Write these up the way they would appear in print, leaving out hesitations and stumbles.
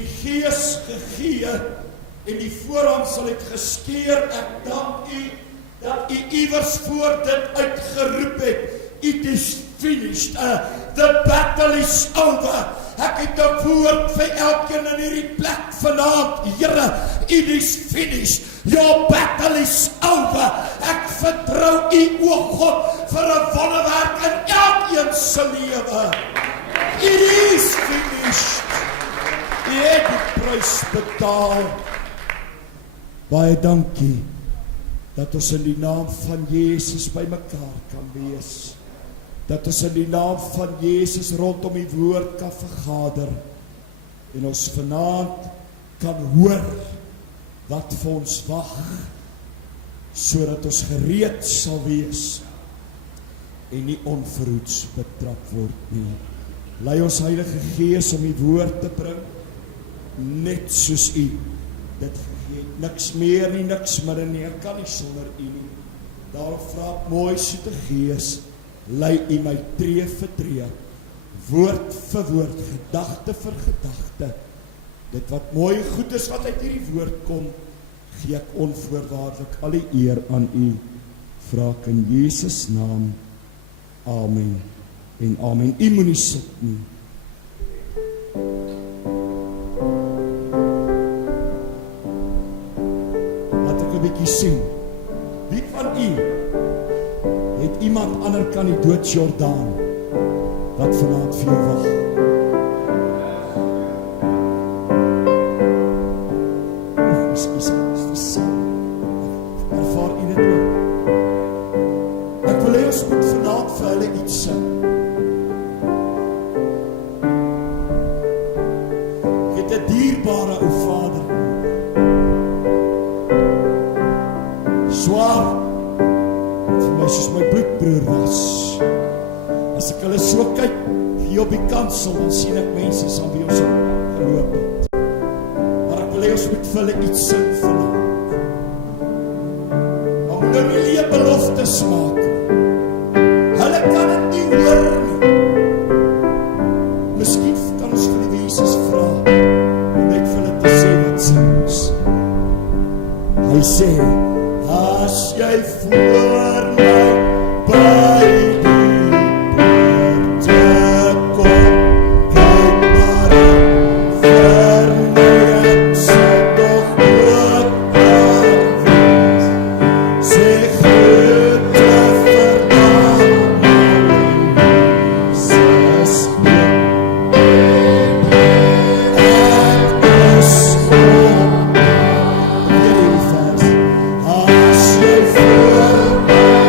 die Gees gegee en die voorhang sal het geskeur. Ek dank u dat u iewers voor dit uitgeroep het. It is finished. The battle is over. Ek het 'n woord vir elkeen in hierdie plek vanaand. Here, it is finished. Your battle is over. Ek vertrou u, o God, vir 'n wonderwerk in elkeen se lewe. It is finished. U het die prys betaal. Baie dankie dat ons in die naam van Jesus by mekaar kan wees. Dat ons in die naam van Jesus rondom die woord kan vergader. En ons vanaand kan hoor wat vir ons wag, sodat ons gereed sal wees en nie onverhoeds betrap word nie. Lei ons Heilige Gees om die woord te bring, net soos u dit gegee het. Niks meer nie, niks minder nie, ek kan nie sonder u nie. Daarom vra ek mooi soete Gees, lei u my tree vir tree, woord vir woord, gedagte vir gedagte. Dit wat mooi goed is wat uit hierdie woord kom, gee ek onvoorwaardelik al die eer aan u. Vra ek in Jesus naam. Amen en amen. U moenie sit nie. Laat ek 'n bietjie sien. Wie van u het iemand ander kan die doodsjordaan wat vanaand vir jou wag? Ervaar u dit ook? Ek wil hê ons moet vanaand vir hulle iets sing. Ek het 'n dierbare ou vader. Swaar vir my soos my bloedbroer was. As ek hulle so kyk hier op die kansel, dan sien ek mense saam wie ons geloop het. Maar ek wil hê ons moet vir hulle iets sing vanaand. Dan moet hulle nie beloftes maak. Hulle kan dit nie hoor nie. Miskien kan ons vir die Jesus vra om net vir hulle te sê wat sê ons. Hy sê, as jy voor my by die poorte kom, kyk maar aan vir my, ek sal tog ook daar wees. Sê groete vir almal, Jesus Heer. Ek is op, weer hierdie vers. As jy voor my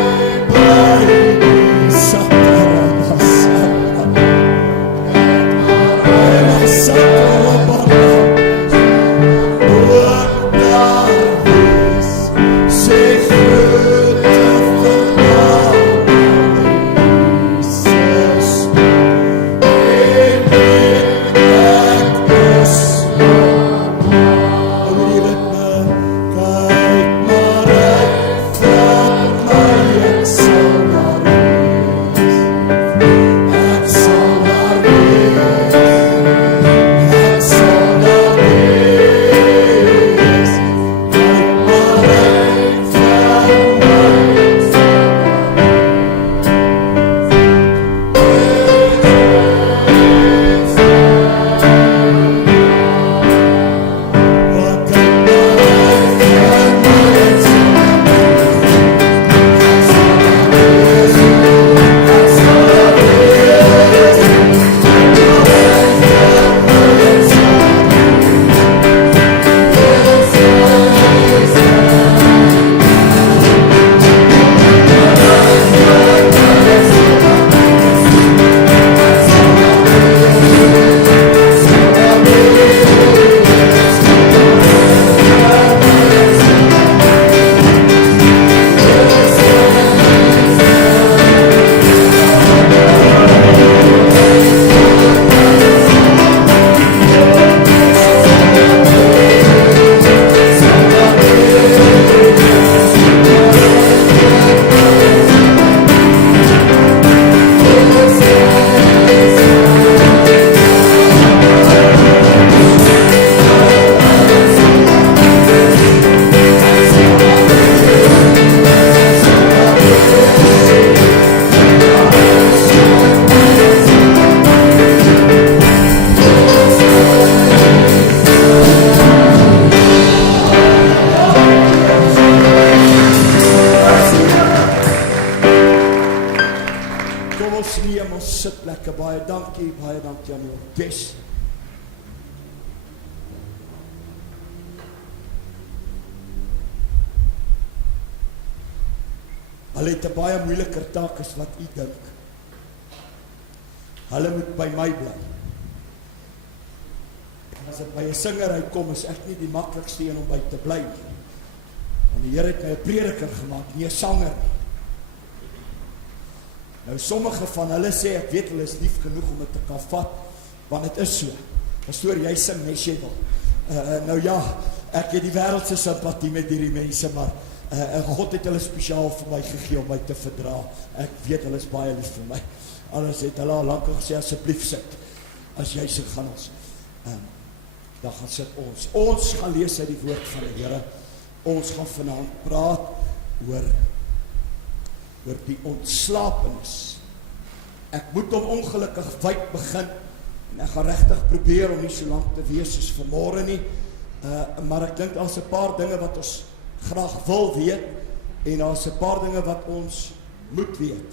best. Hulle het 'n baie moeiliker taak as wat u dink. Hulle moet by my bly. As ek by 'n singer uitkom, is ek nie die maklikste een om by te bly nie. Want die Here het my 'n prediker gemaak, nie 'n sanger nie. Nou sommige van hulle sê, ek weet hulle is lief genoeg om dit te kan vat, want dit is so. Pastoor, jy sing nes jy wil. Nou ja, ek het die wêreldse simpatie met hierdie mense, maar God het hulle spesiaal vir my gegee om my te verdra. Ek weet hulle is baie lief vir my. Anders het hulle al lank gesê, asseblief sit. As jy sê, gaan ons. Dan gaan sit ons. Ons gaan lees uit die woord van die Here. Ons gaan vanaand praat oor die ontsłapenis. Ek moet om ongelukkig wyd begin, en ek gaan regtig probeer om nie so lank te wees soos vanmôre nie, maar ek dink daar's 'n paar dinge wat ons graag wil weet, en daar's 'n paar dinge wat ons moet weet,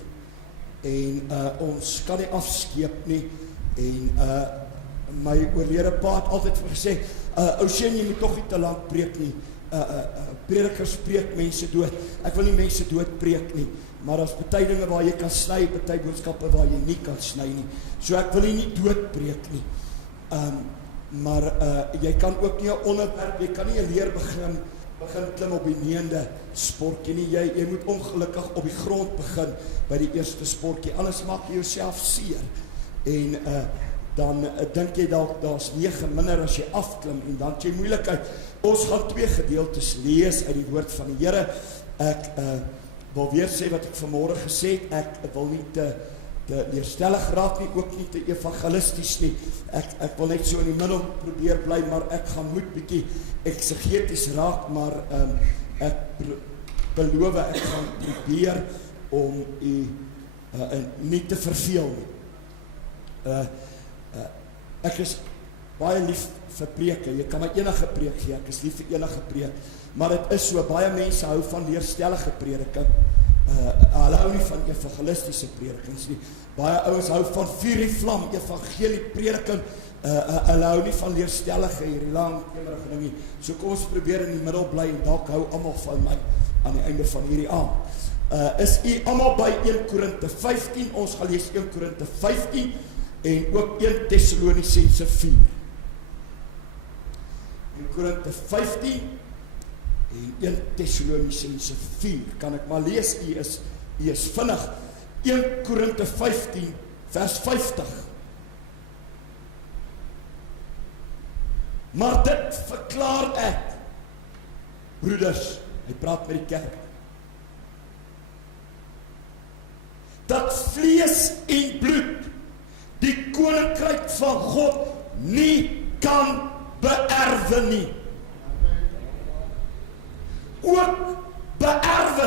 en ons kan nie afskeep nie, en my oorlede pa het altyd vir gesê, ou seun, jy moet tog nie te lank preek nie, predikers preek mense dood, ek wil nie mense dood preek nie, maar daar's baie dinge waar jy kan sny, baie boodskappe waar jy nie kan sny nie, so ek wil nie dood preek nie, maar jy kan ook nie 'n onderwerp, jy kan nie 'n leer begin klim op die 9de sportjie nie, jy moet ongelukkig op die grond begin by die eerste sportjie, anders maak jy jouself seer, en dan dink jy daar's 9 minder as jy afklim, en dan het jy moeilikheid. Ons gaan 2 gedeeltes lees uit die woord van die Here. Ek wil weer sê wat ek vanmôre gesê het, ek wil nie te leerstellig raak nie, ook nie te evangelisties nie. Ek wil net so in die middel probeer bly, maar ek gaan moet bietjie eksegeties raak, maar ek beloof, ek gaan probeer om u nie te verveel nie. Ek is baie lief vir preke, jy kan my enige preek gee, ek is lief vir enige preek, maar het is so, baie mense hou van leerstellige prediking, hulle hou nie van evangelistiese predikings nie, baie ouens hou van vuur en vlam, evangelie prediking, hulle hou nie van leerstellige, hierdie lang, kemerige ding nie, so kom ons probeer in die middel bly, en dalk hou almal van my, aan die einde van hierdie aand. Is u almal by 1 Korinte 15, ons gaan lees 1 Korinte 15, en ook 1 Tessalonisense 4. 1 Korinte 15 en 1 Tessalonisense 4. Kan ek maar lees, u is vinnig. 1 Korinte 15 vers 50. Maar dit verklaar ek, broeders, hy praat met die kerk, dat vlees en bloed die koninkryk van God nie kan beerwe nie. Ook beerwe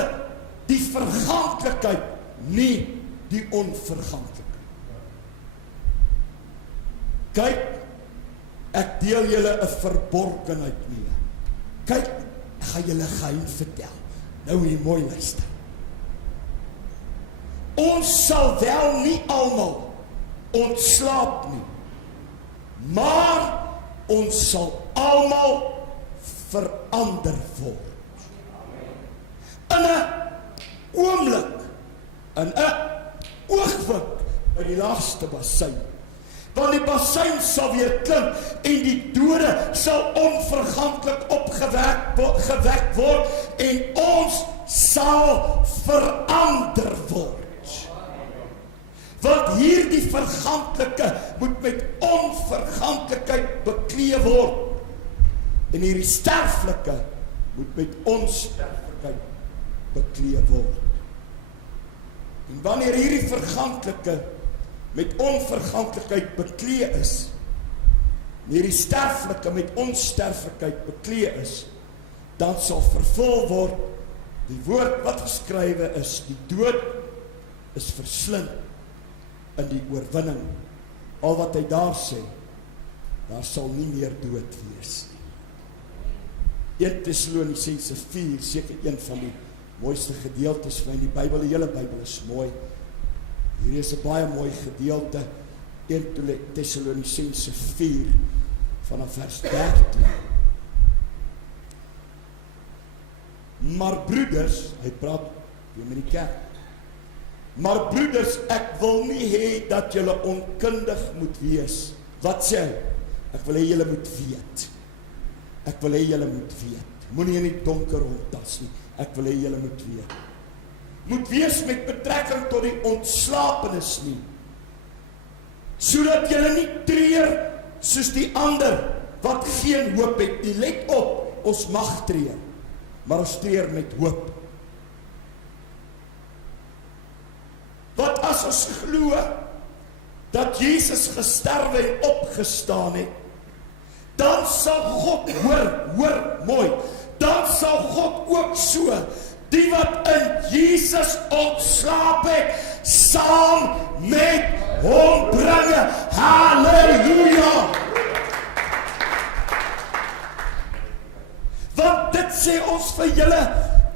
die verganklikheid, nie die onverganklikheid. Kyk, ek deel julle 'n verborgenheid mee. Kyk, ek gaan julle geheim vertel. Nou hier mooi luister. Ons sal wel nie almal ontslaap nie, maar ons sal almal verander word. In 'n oomblik, in 'n oogwink by die laaste bassein. Want die bassein sal weer klim en die dode sal onverganklik opgewek word en ons sal verander word. Want hierdie verganklike moet met onverganklikheid bekleed word. En hierdie sterflike moet met onsterflikheid bekleed word. En wanneer hierdie verganklike met onverganklikheid bekleed is, en hierdie sterflike met onsterflikheid bekleed is, dan sal vervul word die woord wat geskrywe is, die dood is verslind in die oorwinning. Al wat hy daar sê, daar sal nie meer dood wees nie. 1 Tessalonisense 4, seker een van die mooiste gedeeltes van die Bybel, die hele Bybel is mooi. Hier is 'n baie mooi gedeelte, 1 Tessalonisense 4 vanaf vers 13. Maar broeders, hy praat weer met die kerk. Maar broeders, ek wil nie hê dat julle onkundig moet wees. Wat sê hy? Ek wil hê julle moet weet. Ek wil hê julle moet weet. Moenie in die donker rondtas nie. Ek wil hê julle moet weet. Moet wees met betrekking tot die ontsłapenes nie. Sodat julle nie treur soos die ander wat geen hoop het nie. Let op, ons mag treur, maar ons treur met hoop. Wat as ons glo dat Jesus gesterwe en opgestaan het, dan sal God, hoor mooi, dan sal God ook so, die wat in Jesus ontslaap het, saam met hom bringe. Halleluja! Want dit sê ons vir julle,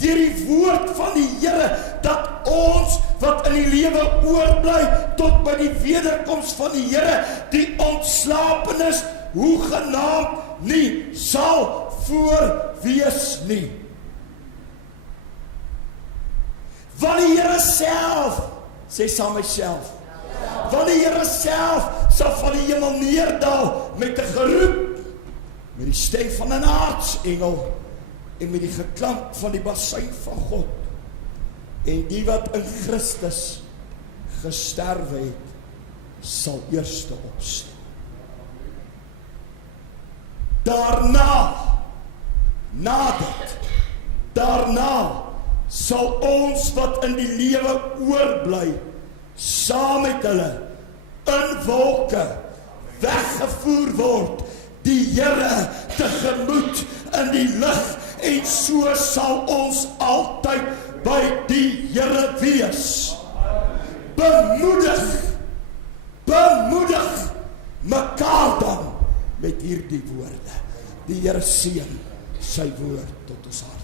deur die woord van die Here, dat ons wat in die lewe oorbly tot by die wederkoms van die Here, die ontslapenes hoegenaamd nie sal voorwees nie. Want die Here self, sê saam myself, want die Here self sal van die hemel neerdal met 'n geroep, met die stem van 'n aartsengel en met die geklank van die basuin van God. En die wat in Christus gesterwe het, sal eerste opstaan. Daarna sal ons wat in die lewe oorbly, saam met hulle in wolke weggevoer word, die Here tegemoet in die lig, en so sal ons altyd by die Here wees. Bemoedig mekaar dan met hierdie woorde. Die Here seën sy woord tot ons harte.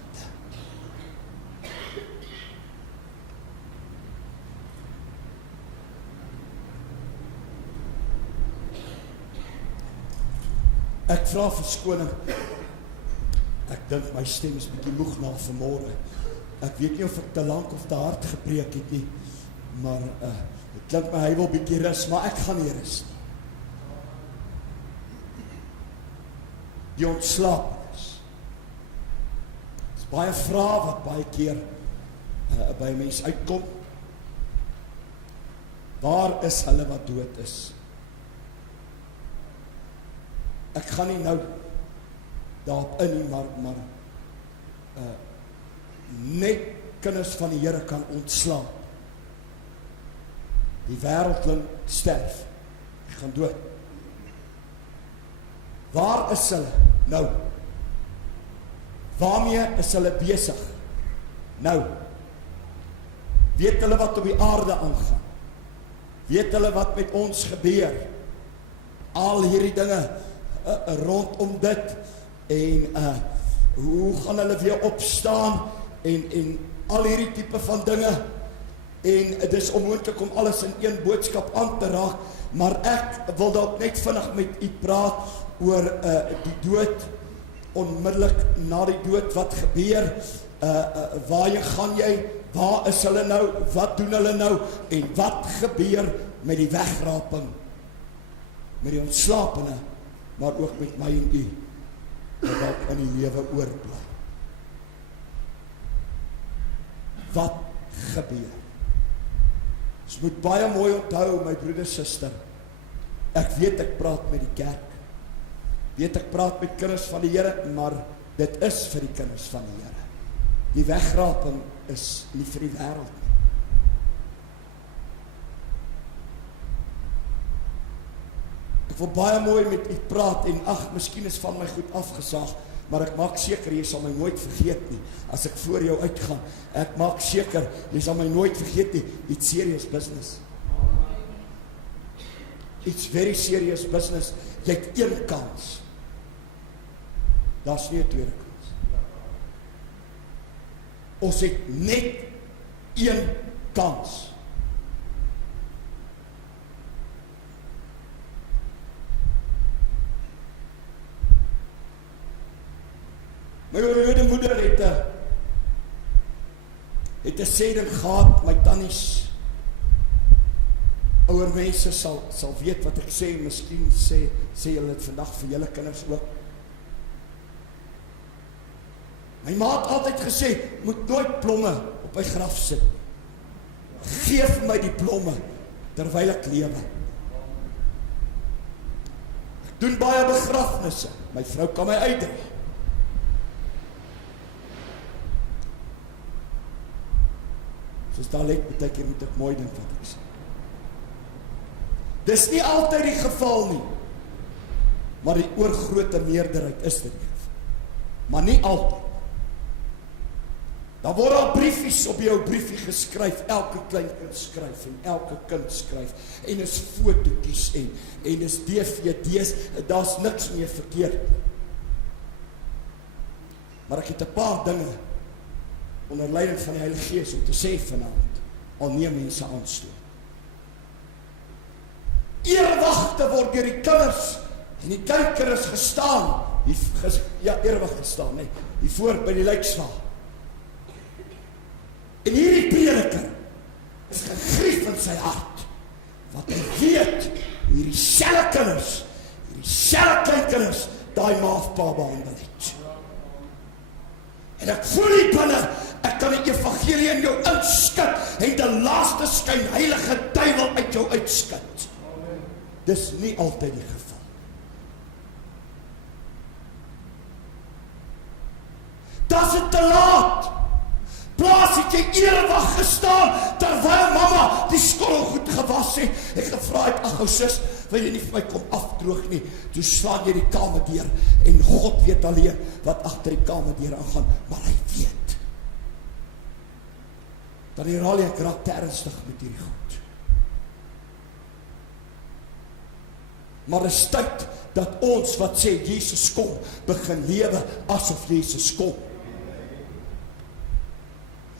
Ek vra verskoning. Ek dink my stem is bietjie moeg na vanmôre. Ek weet nie of ek te lank of te hard gepreek het nie, maar dit klink my hy wil bietjie rus, maar ek gaan nie rus nie. Die ontslapenes. Dis baie vrae wat baie keer by 'n mens uitkom. Waar is hulle wat dood is? Ek gaan nie nou daarop in nie, maar net kinders van die Here kan ontslaap. Die wêreldling sterf. Hy gaan dood. Waar is hulle nou? Waarmee is hulle besig nou? Weet hulle wat op die aarde aangaan? Weet hulle wat met ons gebeur? Al hierdie dinge rondom dit, en hoe gaan hulle weer opstaan, en al hierdie tipe van dinge, en het is onmoontlik om alles in een boodskap aan te raak, maar ek wil dalk net vinnig met u praat oor die dood, onmiddellik na die dood, wat gebeur, waarheen gaan jy, waar is hulle nou, wat doen hulle nou, en wat gebeur met die wegraping, met die ontslapene, maar ook met my en u, wat dalk in die lewe oorbly. Wat gebeur? Ons moet baie mooi onthou, my broeder, suster, ek weet ek praat met die kerk, weet ek praat met kinders van die Here, maar dit is vir die kinders van die Here. Die wegraping is nie vir die wêreld nie. Ek wil baie mooi met u praat, en miskien is van my goed afgesaag, maar ek maak seker, jy sal my nooit vergeet nie, as ek voor jou uitgaan, ek maak seker, jy sal my nooit vergeet nie, it's serious business. It's very serious business. Jy het een kans. Daar is nie 'n tweede kans. Ons het net een kans. My oorlede moeder het 'n sêding gehad, my tannies, ouer mense sal weet wat ek sê, miskien sê hulle dit vandag vir julle kinders ook. My ma het altyd gesê, moet nooit blomme op my graf sit. Geef my die blomme, terwyl ek lewe. Ek doen baie begrafnisse, my vrou kan my uitdra. Soos daar lyk, beteken moet ek mooi dink wat ek sê. Dis nie altyd die geval nie, maar die oorgrote meerderheid is dit nie. Maar nie altyd. Dan word al briefies op jou briefie geskryf, elke kleinkind skryf en elke kind skryf, en is fotootjies en is DVD's, daar's niks meer verkeerd. Maar ek het 'n paar dinge onder leiding van die Heilige Gees om te sê vanaand, al neem mense aanstoot. Eerwagte word deur die kinders en die kleinkindes gestaan, eerwag gestaan, hier voor by die lijkslaal. En hierdie prediker is gegrief in sy hart, want hy weet, hierdie selfe kinders, hierdie selfe kleinkinders, daai ma of pa behandel het. En ek voel nie binne, ek kan die evangelie in jou inskit, en die laaste skyn heilige duiwel uit jou uitskit. Dis nie altyd die geval. Das het te laat. Plaas het jy eerwag gestaan, terwyl mama die skorrelgoed gewas het. Ek gevra het, ag ou sis, wil jy nie vir my kom afdroog nie? Toe slaan jy die kamerdeur, en God weet alleen wat agter die kamerdeur aangaan, maar hy weet. Dan herhaal ek raak te ernstig met hierdie goed. Maar is tyd dat ons wat sê Jesus kom, begin lewe asof Jesus kom.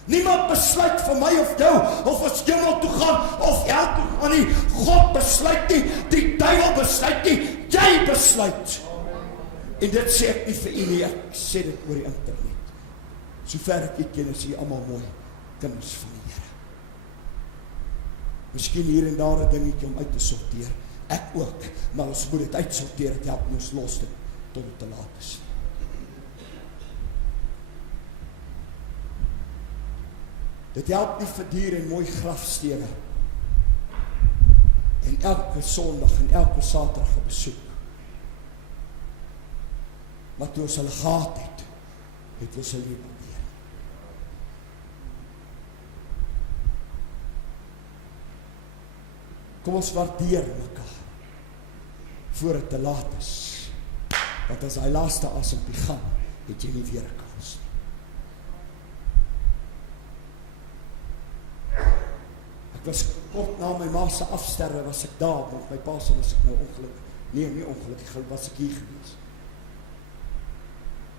Niemand besluit vir my of jou, of ons hemel toe gaan, of hel toe gaan nie. God besluit nie, die duiwel besluit nie, jy besluit. En dit sê ek nie vir u nie, ek sê dit oor die internet. Sover ek ken, is jy almal mooi kinders van die Here. Miskien hier en daar 'n dingetjie om uit te sorteer. Ek ook, maar ons moet dit uitsorteer, dit help ons los dit, tot het te laat is. Dit help nie vir dier en mooi grafstene, en elke Sondag en elke Saterdag besoek. Maar toe ons hulle gehad het ons hulle nie probeer. Kom ons waardeer mekaar, voor het te laat is. Want as hy laaste asempie gaan, het jy nie weer 'n kans nie. Ek was kort na my ma se afsterwe, was ek daar, want my pa se was ek nou ongelukkig. Nie ongelukkig, was ek hier gewees.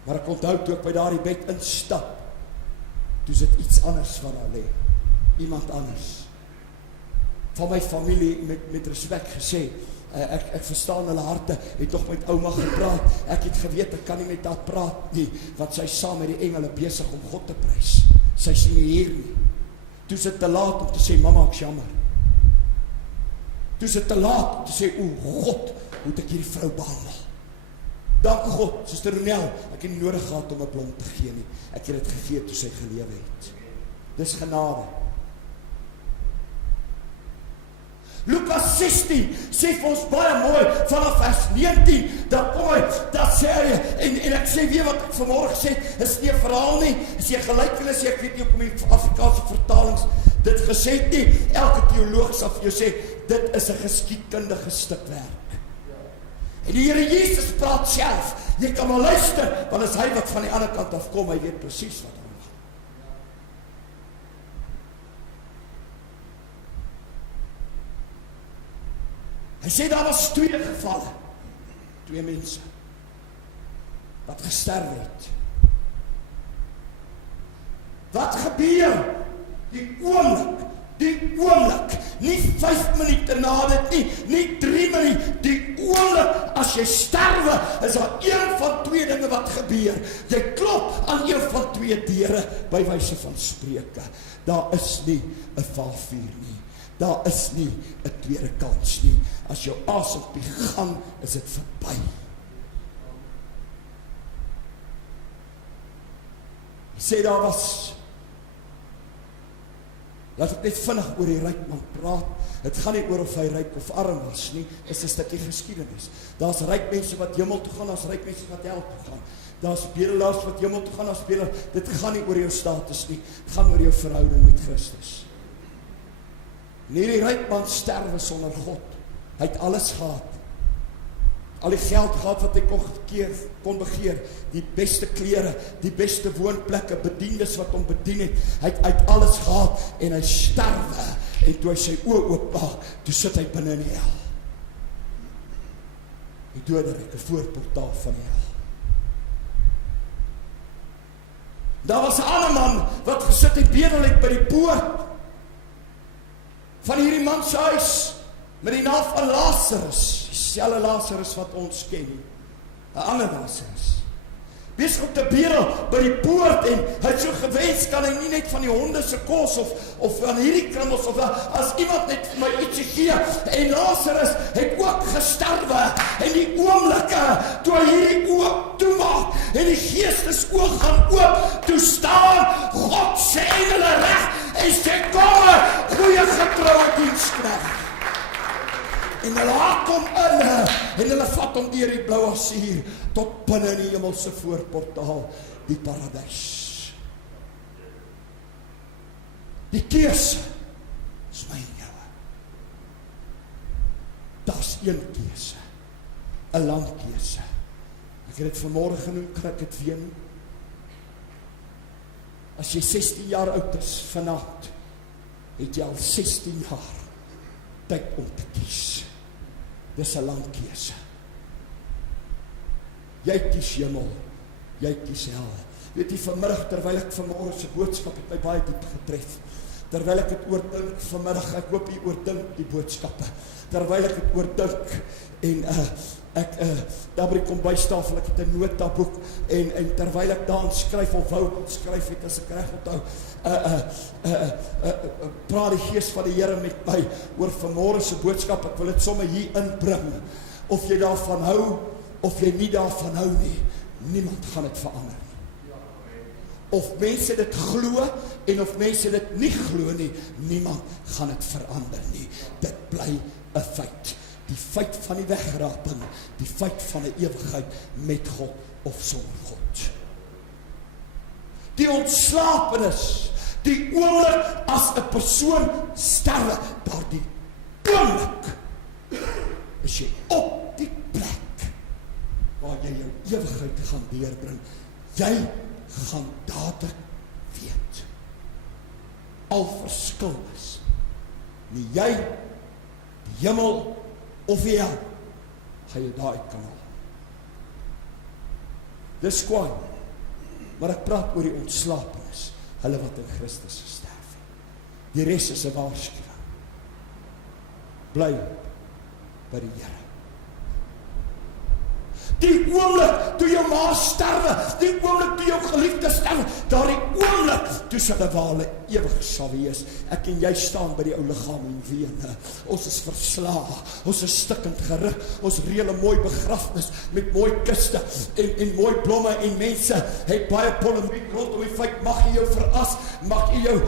Maar ek onthou toe ek by daardie bed instap, toe is dit iets anders wat daar lê. Iemand anders. Van my familie met respek gesê, ek verstaan hulle harte, het nog met ouma gepraat, ek het geweet, ek kan nie met haar praat nie, want sy is saam met die engele besig om God te prys, sy is nie hier nie. Toe is dit te laat om te sê, mama, ek is jammer. Toe is dit te laat om te sê, o God, moet ek hierdie vrou behandel. Dank God, Suster Ronel, ek het nie nodig gehad om 'n blom te gee nie, ek het dit gegee toe sy gelewe het. Dis genade. Lukas 16 sê vir ons baie mooi, vanaf vers 19, dan kom hy, dat sê hy, en ek sê weer wat ek vanmorgen sê, is nie 'n verhaal nie, is nie 'n gelykenis, ek weet nie op die Afrikaanse vertalings dit gesê het nie, elke teoloog sal vir jou sê, dit is 'n geskiedkundige stuk werk. En die Here Jesus praat self, jy kan maar luister, want is hy wat van die ander kant af kom, hy weet presies wat. Hy sê daar was 2 gevalle, 2 mense, wat gesterf het. Wat gebeur? Die oomblik, nie 5 minute na dit nie 3 minute, die oomblik as jy sterwe, is daar een van 2 dinge wat gebeur. Jy klop aan een van 2 deure, by wyse van spreuke. Daar is nie 'n valvuur nie. Daar is nie 'n tweede kans nie. As jou asempie gaan, is dit verby. Hy sê daar was, laat ek net vinnig oor die ryk man praat. Het gaan nie oor of hy ryk of arm was nie, is 'n stukkie geskiedenis. Daar's ryk mense wat hemel toe gaan, daar's ryk mense wat hel toe gaan. Daar's bedelaars wat hemel toe gaan, daar's bedelaars. Dit gaan nie oor jou status nie, dit gaan oor jou verhouding met Christus. En hierdie ryk man sterwe sonder God. Hy het alles gehad. Al die geld gehad wat hy kon begeer, die beste klere, die beste woonplekke, bediendes wat hom bedien het, hy het alles gehad, en hy sterwe, en toe hy sy oë oopmaak, toe sit hy binne in die hel. Die doderyk, 'n voorportaal van die hel. Daar was 'n ander man, wat gesit en bedel het by die poort, van hierdie man se huis, met die naam van Lazarus, dieselfde Lazarus wat ons ken, 'n ander Lazarus. Besig om te bedel by die poort, en hy het so gewens, kan hy nie net van die honde se kos, of van hierdie krummels, of as iemand net vir my ietsie gee, en Lazarus het ook gesterwe, en die oomblikke, toe hy hierdie oog toemaak, en die geestesoog gaan oop, toe staan God se engele reg, en sê, kom, goeie getroue diensknegt. En hulle haak hom in, en hulle vat hom deur die blou asier, tot binne in die hemelse voorportaal, die paradys. Die keuse is my en jou. Daar's een keuse, 'n lang keuse. Ek het dit vanmôre genoem, kan ek dit weer noem. As jy 16 jaar oud is, vanaand, het jy al 16 jaar tyd om te kies. Dis 'n lang keuse. Jy kies hemel, jy kies hel. Weet jy, vanmiddag, terwyl ek vanmôre se boodskap het my baie diep getref, terwyl ek het oordink vanmiddag, ek hoop jy oordink die boodskappe, terwyl ek het oordink, en ek daar by die kombuistafel, ek het 'n notaboek, en terwyl ek daar skryf, of wou ek skryf het, as ek reg onthou, praat die Gees van die Here met my oor vanmôre se boodskap. Ek wil dit sommer hier inbring. Of jy daarvan hou, of jy nie daarvan hou nie, niemand gaan dit verander nie. Of mense dit glo, en of mense dit nie glo nie, niemand gaan dit verander nie. Dit bly 'n feit. Die feit van die wegraping, die feit van 'n ewigheid met God of sonder God. Die ontslapenis, die oomblik as 'n persoon sterwe, daardie oomblik is jy op die plek waar jy jou ewigheid gaan deurbring. Jy gaan dadelik weet, al verskil is nie jy, die hemel of die hel, gaan jy daar uit kan haal. Dis kwaai, maar ek praat oor die ontslapenis, hulle wat in Christus gesterf het. Die res is 'n waarskuwing. Bly by die Here. Die oomblik toe jou ma sterwe, die oomblik toe jou geliefde sterwe, daardie oomblik toe sy wale ewig sal wees. Ek en jy staan by die ou liggaam en ween. Ons is verslae, ons is stikkend gerug, ons reël 'n mooi begrafnis met mooi kiste en mooi blomme, en mense het baie polemiek rondom die feit, mag jy jou veras, mag jy jou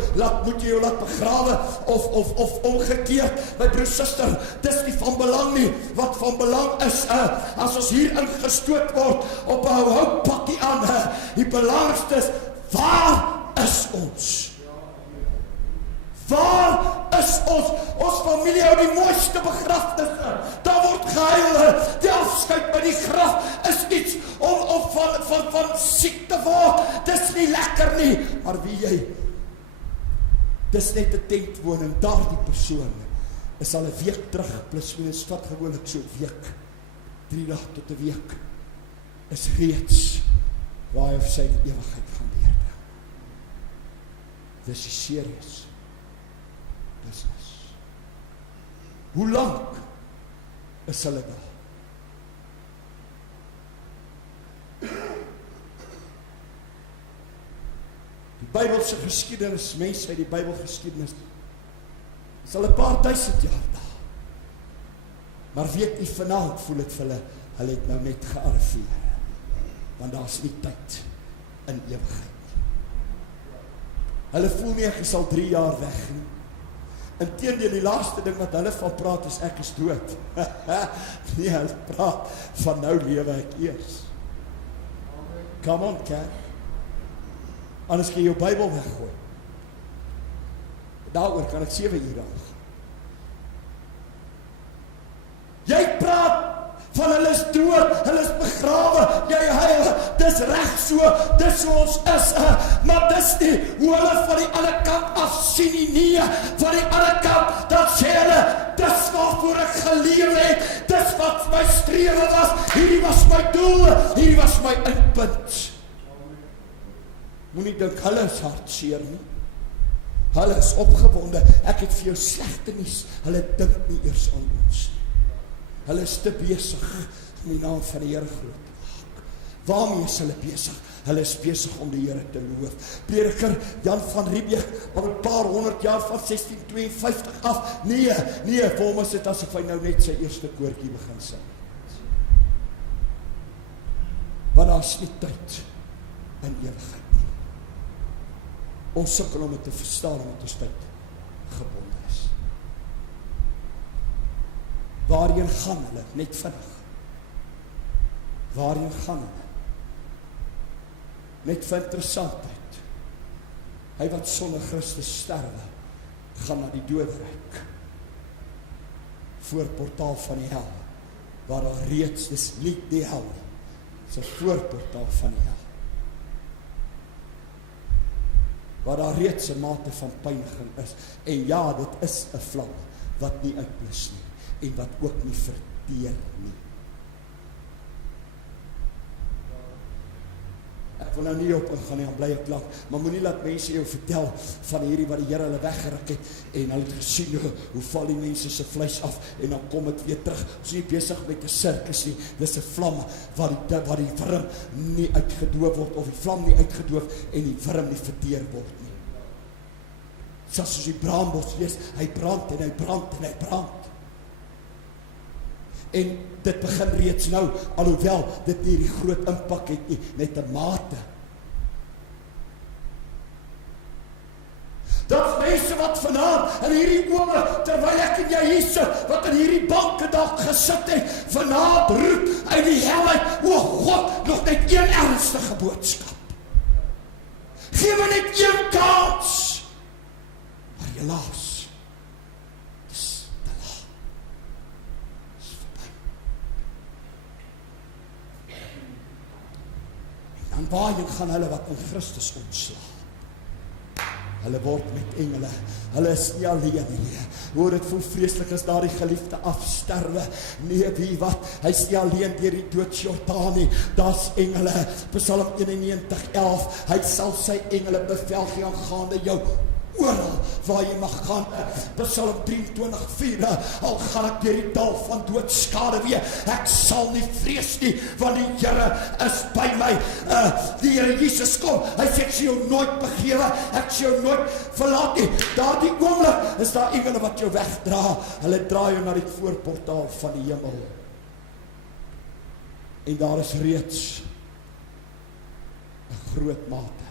moet jy jou laat begrawe of omgekeerd. My broer, suster, dis nie van belang nie. Wat van belang is, as ons hier ingestoot word op 'n houtpakkie aan, die belangrikste is, waar is ons? Waar is ons? Ons familie hou die mooiste begrafnisse. Daar word gehuil. Die afskeid by die graf is iets om van siek te word. Dis nie lekker nie. Maar wie jy, dis net 'n tentwoning. Daardie persoon is al 'n week terug, plus minus vat gewoonlik so 'n week, 3 dae tot 'n week, is reeds waar hy of sy die ewigheid gaan deurbring. Dis is serious business. Hoe lank is hulle daar? Die Bybelse geskiedenis, mense uit die Bybelgeskiedenis, is al 'n paar duisend jaar daar. Maar weet nie, vanaand voel ek vir hulle het nou net gearriveer. Want daar is nie tyd in ewigheid nie. Hulle voel nie ek is al 3 jaar weg nie. Inteendeel, die laaste ding wat hulle van praat is ek is dood. Nee, hulle praat van nou lewe ek eers. Come on, kerk. Anders kan jy jou Bybel weggooi. Daaroor kan ek 7 uur aan. Jy praat van hulle is dood, hulle is begrawe, jy huil, dis reg so, dis hoe ons is, maar dis nie hoe hulle van die ander kant af sien nie, van die ander kant, dan sê hulle, dis waarvoor ek geleef het, dis wat my strewe was, hierdie was my doel, hierdie was my eindpunt. Moenie dink, hulle is hartseer nie, hulle is opgewonde, ek het vir jou slegte nuus, hulle dink nie eers aan ons nie. Hulle is te besig om die naam van die Here groot te maak. Waarmee is hulle besig? Hulle is besig om die Here te loof. Prediker Johan Van Eeden, al 'n paar 100 jaar van 1652 af. Nee, vir hom is dit asof hy nou net sy eerste koortjie begin sing. Want daar is nie tyd in ewigheid nie. Ons sukkel om dit te verstaan omdat ons tyd gebonde is. Waarheen gaan hulle? Net vinnig. Waarheen gaan hulle? Net vir interessantheid. Hy wat sonder Christus sterwe, gaan na die doderyk. Voorportaal van die hel, waar daar reeds, dis nie die hel nie, dis 'n voorportaal van die hel. Waar daar reeds 'n mate van pyniging is. En ja, dit is 'n vlam wat nie uitblus nie. En wat ook nie verteer nie. Ek wil nou nie op ingaan nie, dan bly ek lank, maar moenie laat mense jou vertel van hierdie wat die Here hulle weggeruk het, en hulle het gesien hoe val die mense se vleis af, en dan kom dit weer terug. Ons is nie besig met 'n sirkus nie, dis 'n vlam waar die wurm nie uitgedoof word, of die vlam nie uitgedoof, en die wurm nie verteer word nie. Soos die braambos wees, hy brand en hy brand en hy brand. En dit begin reeds nou, alhoewel dit nie die groot impak het nie, net 'n mate. Dat mense wat vanaand in hierdie oome, terwyl ek en jy hier sit, wat in hierdie banke dalk gesit het, vanaand roep uit die hel uit, o God, nog net een ernstige boodskap. Geef my net een kans. Maar helaas, dis te laat. Dis verby. En waarheen gaan hulle wat in Christus ontslaan? Hulle word met engele, hulle is nie alleen nie. Hoor, dit voel vreeslik as daar die geliefde afsterwe. Nee, wie wat, hy is nie alleen deur die doodsjordaan nie, daar's engele. Psalm 91:11, hy sal sy engele bevel gee aangaande jou, oral waar jy mag gaan. Psalm 23:4, al gaan ek deur die dal van doodskadewee, ek sal nie vrees nie, want die Here is by my. Die Here Jesus kom, hy sê ek sal jou nooit begewe, ek sal jou nooit verlaat nie. Daardie oomblik is daar engele wat jou wegdra, hulle dra jou na die voorportaal van die hemel. En daar is reeds 'n groot mate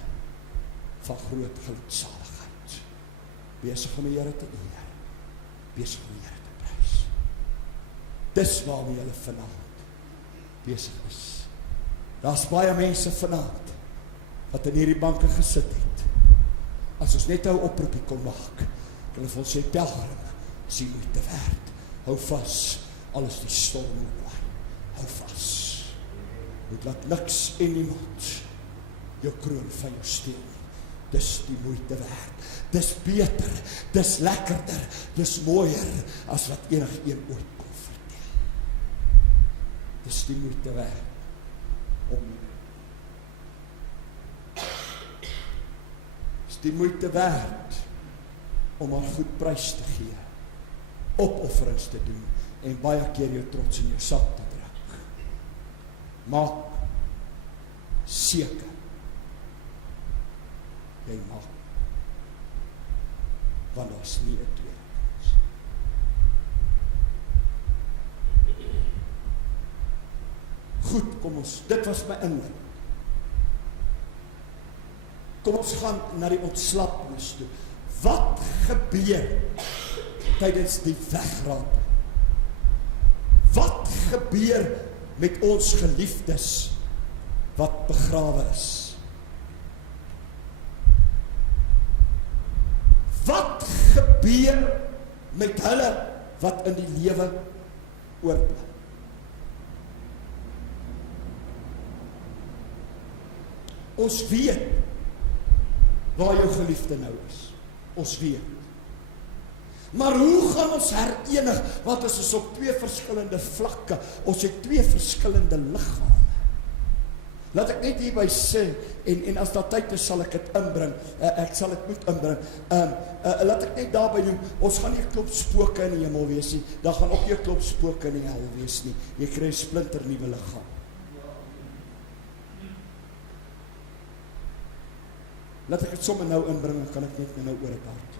van groot geluksaligheid. Besig om die Here te eer, besig om die Here te prys. Dis waarmee hulle vanaand besig is. Daar's baie mense vanaand wat in hierdie banke gesit het. As ons net 'n oproepie kon maak, hulle wil sê pelgrim, is die moeite werd. Hou vas, alles die storm moet waai. Hou vas. Moet laat niks en niemand jou kroon van jou steel. Dis die moeite werd. Dis beter, dis lekkerder, dis mooier as wat enigeen ooit kon vertel. Dis die moeite werd om. Dis die moeite werd om haar goed prys te gee. opofferings te doen en baie keer jou trots in jou sak te druk. Maak seker jy maak, want daar is nie 'n tweede kans. Goed, kom ons, dit was my inleiding. Kom ons gaan na die Ontslapene toe. Wat gebeur tydens die wegraap? Wat gebeur met ons geliefdes wat begrawe is? Wat gebeur met hulle wat in die lewe oorbly? Ons weet waar jou geliefde nou is. Ons weet. Maar hoe gaan ons herenig? Want ons is op 2 verskillende vlakke. Ons het 2 verskillende liggame. Laat ek net hierby sê, en as daar tyd is, sal ek dit inbring. Ek sal dit moet inbring. Laat ek net daarby noem, ons gaan nie 'n klomp spooke in die hemel wees nie. Daar gaan ook nie 'n klomp spooke in die hel wees nie. Jy kry 'n splinter nuwe liggaam. Laat ek dit sommer nou inbring, en kan ek net nou oor het hart.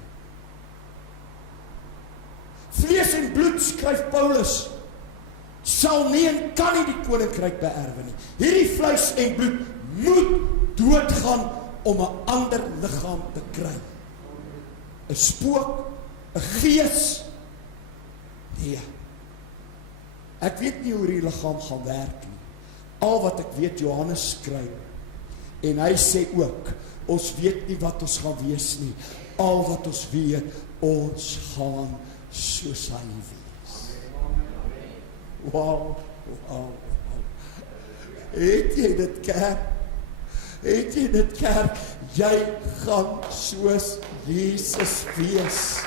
Vlees en bloed, skryf Paulus, sal nie en kan nie die koninkryk beerwe nie. Hierdie vleis en bloed moet doodgaan om 'n ander liggaam te kry. 'n Spook, 'n gees. Nee. Ek weet nie hoe die liggaam gaan werk nie. Al wat ek weet, Johannes skryf, en hy sê ook, ons weet nie wat ons gaan wees nie. Al wat ons weet, ons gaan soos hy wees. Wow. Het jy dit, kerk? Het jy dit, kerk? Jy gaan soos Jesus wees.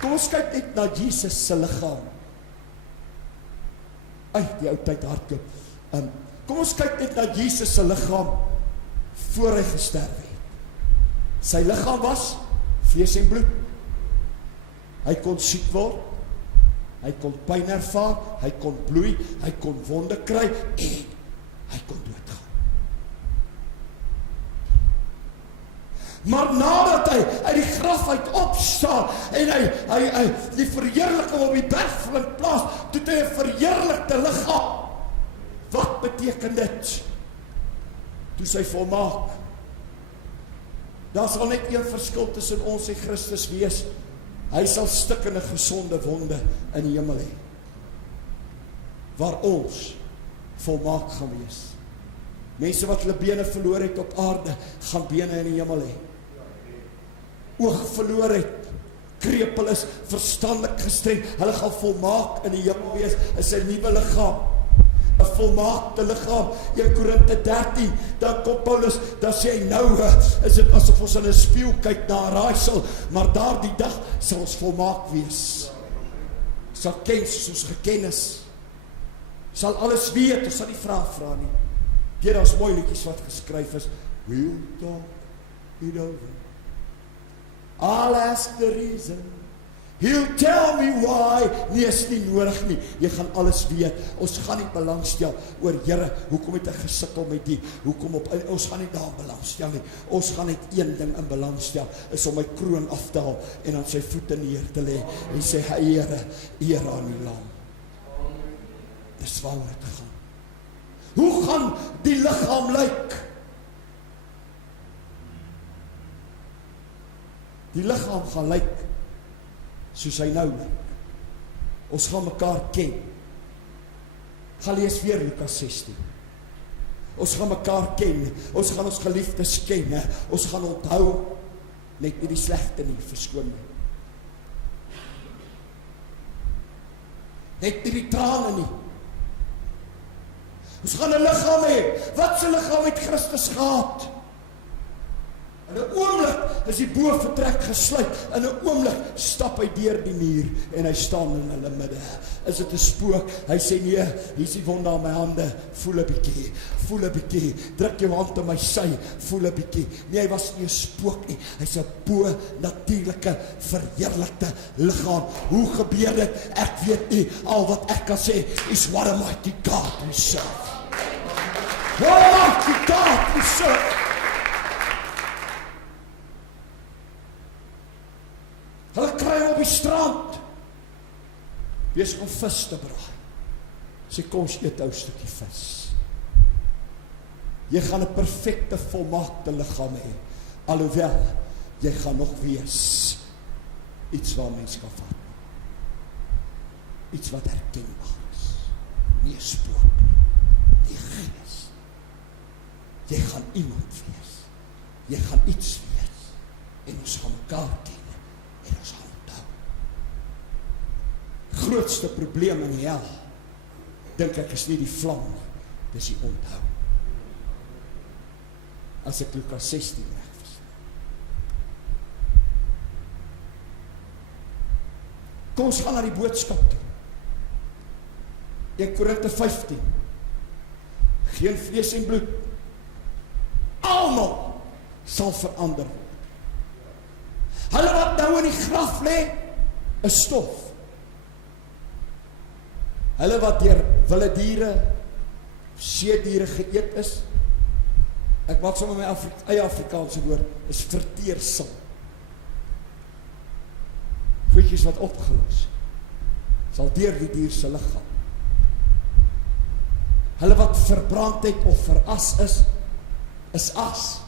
Kom ons kyk net na Jesus se liggaam. Die ou tyd hardloop. Kom ons kyk net na Jesus se liggaam voor hy gesterf het. Sy liggaam was vlees en bloed. Hy kon siek word, hy kon pyn ervaar, hy kon bloei, hy kon wonde kry en hy kon doodgaan. Maar nadat hy uit die graf uit opstaan en hy die verheerliking op die berg plaas, toe hy 'n verheerlikte liggaam. Wat beteken dit? Toe sy volmaak. Daar sal net een verskil tussen ons en Christus wees. Hy sal stikkende gesonde wonde in die hemel hê. Waar ons volmaak gaan wees. Mense wat hulle bene verloor het op aarde, gaan bene in die hemel hê. Oog verloor het, krepeel is, verstandelik gestremd, hulle gaan volmaak in die hemel wees, is 'n nuwe liggaam. 'n volmaakte liggaam. 1 Korinte 13, dan kom Paulus, dan sê hy nou, is dit asof ons in 'n spieël kyk na 'n raaisel, maar daardie dag sal ons volmaak wees. Sal ken soos ons geken is. Sal alles weet, ons sal nie vra nie. Daar's mooi liedjies wat geskryf is. We'll talk it over. I'll ask the reason. He'll tell me why. Nee, is nie nodig nie. Jy gaan alles weet. Ons gaan nie belangstel oor, Here, hoekom het ek gesukkel met die? Ons gaan nie daar belangstel nie. Ons gaan net een ding in belangstel, is om my kroon af te haal en aan sy voete neer te lê en sê, Here, eer aan die Lam. Dis waaroor dit gaan. Hoe gaan die liggaam lyk? Die liggaam gaan lyk soos hy nou lyk. Ons gaan mekaar ken. Gaan lees weer Lukas 16. Ons gaan mekaar ken. Ons gaan ons geliefdes ken. Ons gaan onthou, net nie die slegte nie, verskoon my. Net nie die trane nie. Ons gaan 'n liggaam hê. Wat 'n liggaam het Christus gehad? In 'n oomblik is die bovertrek gesluit. In 'n oomblik stap hy deur die muur en hy staan in hulle midde. Is dit 'n spook? Hy sê nee, hier is die wonde aan my hande. Voel 'n bietjie, voel 'n bietjie. Druk jou hand op my sy, voel 'n bietjie. Nee, hy was nie 'n spook nie. Hy's 'n bo-natuurlike, verheerlikte liggaam. Hoe gebeur dit? Ek weet nie. Al wat ek kan sê is what a mighty God we serve. What a mighty God we serve. Hulle kry hom op die strand. Besig om vis te braai. Sê kom ons eet 'n ou stukkie vis. Jy gaan 'n perfekte, volmaakte liggaam hê. Alhoewel jy gaan nog wees iets waar mens kan vat. Iets wat herkenbaar is. Nie 'n spook nie. Nie gees. Jy gaan iemand wees. Jy gaan iets wees. En ons gaan mekaar ken. En ons gaan onthou. Grootste probleem in die hel, dink ek, is nie die vlam nie, dis die onthou. As ek Lukas 16 reg verstaan. Kom ons gaan na die boodskap toe. 1 Korinte 15. Geen vlees en bloed. Almal sal verander word. Hulle wat nou in die graf lê, is stof. Hulle wat deur wilde diere, seediere geëet is, ek maak sommer my eie Afrikaanse woord, is verteersel. Goedjies wat opgelos, sal deur die dier se liggaam. Hulle wat verbrandheid of veras is as.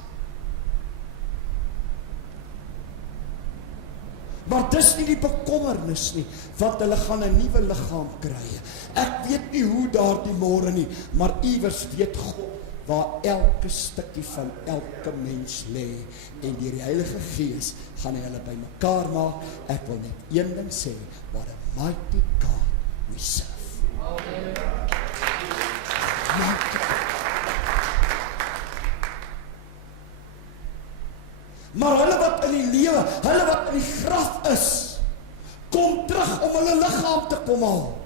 Maar dis nie die bekommernis nie, want hulle gaan 'n nuwe liggaam kry. Ek weet nie hoe daardie môre nie, maar iewers weet God waar elke stukkie van elke mens lê, en deur die Heilige Gees gaan hy hulle bymekaar maak. Ek wil net een ding sê, what a mighty God we serve. Mighty God. Maar hulle wat in die lewe, hulle wat in die graf is, kom terug om hulle liggaam te kom haal.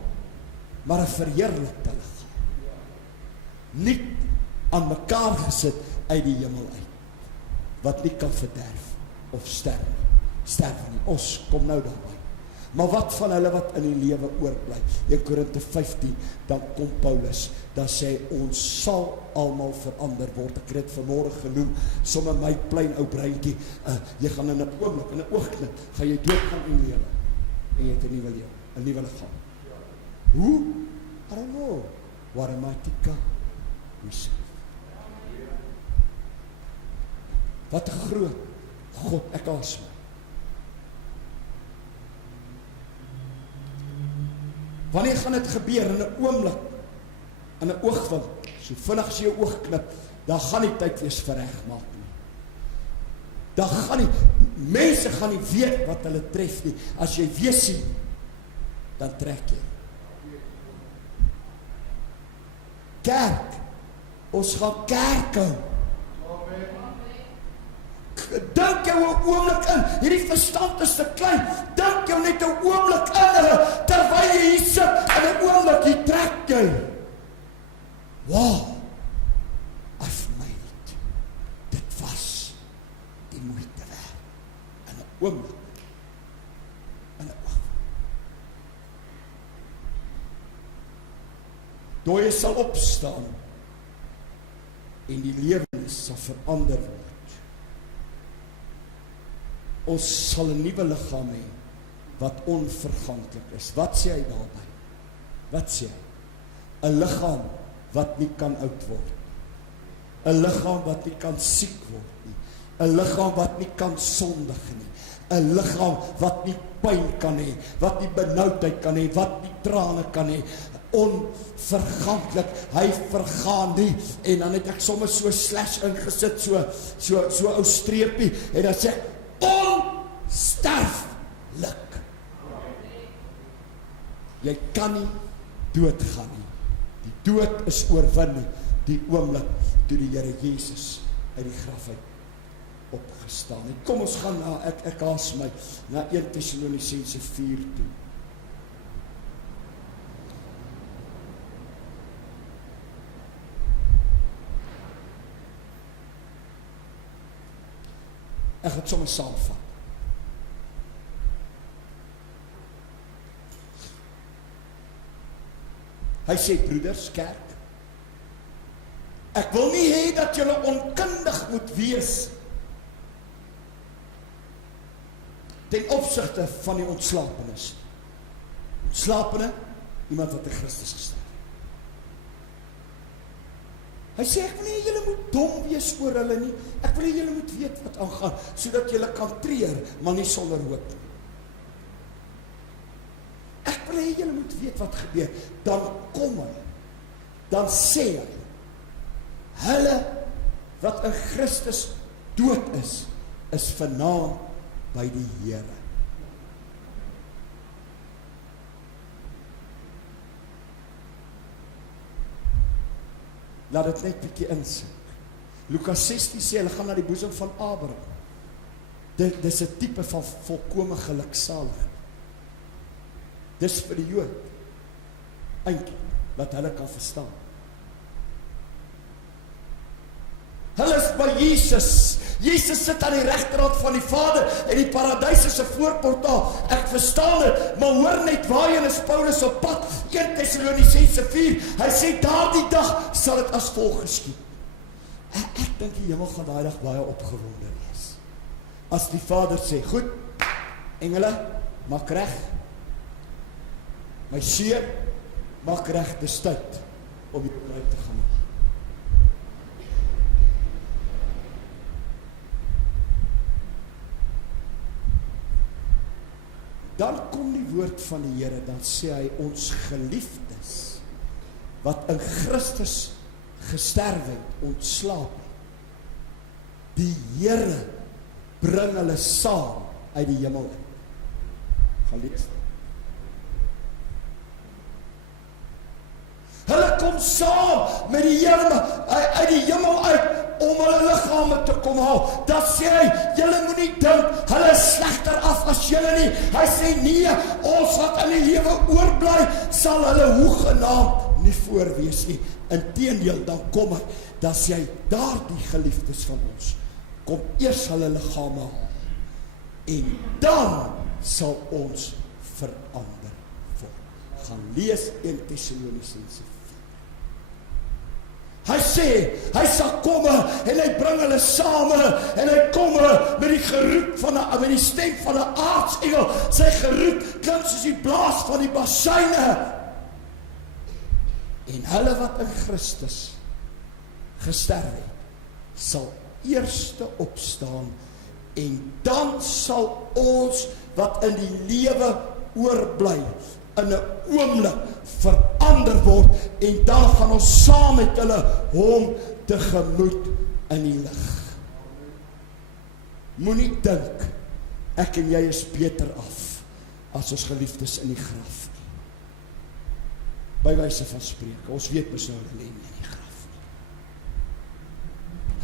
Maar 'n verheerlikte liggaam. Nie aan mekaar gesit uit die hemel uit. Wat nie kan verderf of sterf nie. Ons kom nou daarby. Maar wat van hulle wat in die lewe oorbly? 1 Korinte 15, dan kom Paulus, dan sê hy, ons sal almal verander word. Ek het vanmôre genoem, sommer my klein ou breintjie, jy gaan in 'n oomblik, in 'n oogknip, gaan jy doodgaan en lewe. En jy het 'n nuwe lewe, 'n nuwe liggaam. Hoe? I don't know. What a mighty God we serve. Wat 'n groot God, ek aas my. Wanneer gaan dit gebeur? In 'n oomblik, in 'n oogwink, so vinnig as jy jou oog knip, dan gaan die tyd wees verregmaak nie. Dan gaan nie, mense gaan nie weet wat hulle tref nie. As jy weer sien, dan trek jy. Kerk, ons gaan kerk hou. Dink jou 'n oomblik in, hierdie verstand is te klein, dink jou net 'n oomblik in, terwyl jy hier sit, in 'n oomblik, hier trek jy. Wow, I've made it. Dit was die moeite werd, in 'n oomblik, in 'n oog. Dooie sal opstaan, en die lewens sal verander word. Ons sal 'n nuwe liggaam hê, wat onverganklik is. Wat sê hy daarby? Wat sê hy? 'n liggaam wat nie kan oud word nie. 'n liggaam wat nie kan siek word nie. 'n liggaam wat nie kan sondig nie. 'n liggaam wat nie pyn kan hê, wat nie benoudheid kan hê, wat nie trane kan hê. Onverganklik, hy vergaan nie. En dan het ek sommer so slash ingesit, so ou streepie, en dan sê onsterflik. Jy kan nie doodgaan nie. Die dood is oorwin nie. Die oomblik toe die Here Jesus uit die graf uit opgestaan het. Kom ons gaan na, ek haas my, na 1 Tessalonisense 4 toe. Ek gaan sommer saamvat. Hy sê, broeders, kerk, ek wil nie hê dat julle onkundig moet wees ten opsigte van die ontsłapenes. Ontslapene, iemand wat in Christus gestaan. Hy sê, ek wil nie julle moet dom wees oor hulle nie, ek wil nie julle moet weet wat aangaan, sodat julle kan treur, maar nie sonder hoop nie. Ek wil nie julle moet weet wat gebeur, dan kom hy, dan sê hy, hulle wat in Christus dood is vanaand by die Here. Laat dit net bietjie insink. Lukas 16 sê, hulle gaan na die boesem van Abraham. Dit is 'n tipe van volkome geluksaligheid. Dis vir die Jood, eintlik, wat hulle kan verstaan. Hulle is by Jesus. Jesus sit aan die regterhand van die Vader en die paradys is 'n voorportaal. Ek verstaan dit, maar hoor net waarheen is Paulus op pad. 1 Tessalonisense 4. Hy sê daardie dag sal dit as volg geskied. Ek dink die hemel gaan daai dag baie opgewonde wees. As die Vader sê, goed, engele, maak reg. My seun, maak reg, dis tyd om die bruid te gaan maak. Dan kom die woord van die Here, dan sê hy, ons geliefdes, wat in Christus gesterf het, ontslaap het. Die Here bring hulle saam uit die hemel uit. Gaan lees. Hulle kom saam met die Here uit die hemel uit, om hulle liggame te kom haal. Dat sê hy, julle moet nie dink, hulle is slegter af as julle nie. Hy sê, nee, ons wat in die lewe oorbly, sal hulle hoegenaamd nie voorwees nie. Inteendeel, dan kom hy, dan sê hy, daardie geliefdes van ons, kom eers hulle liggame haal, en dan sal ons verander word. Gaan lees 1 Tessalonisense 4. Hy sê, hy sal kom en hy bring hulle same en hy kom met die geroep met die stem van 'n aartsengel. Sy geroep klink soos die blaas van die basuine. En hulle wat in Christus gesterf het, sal eerste opstaan en dan sal ons wat in die lewe oorbly in 'n oomblik verander word en dan gaan ons saam met hulle hom tegemoet in die lig. Moenie dink ek en jy is beter af as ons geliefdes in die graf nie. By wyse van spreke, ons weet mos nou hulle lê in die graf nie.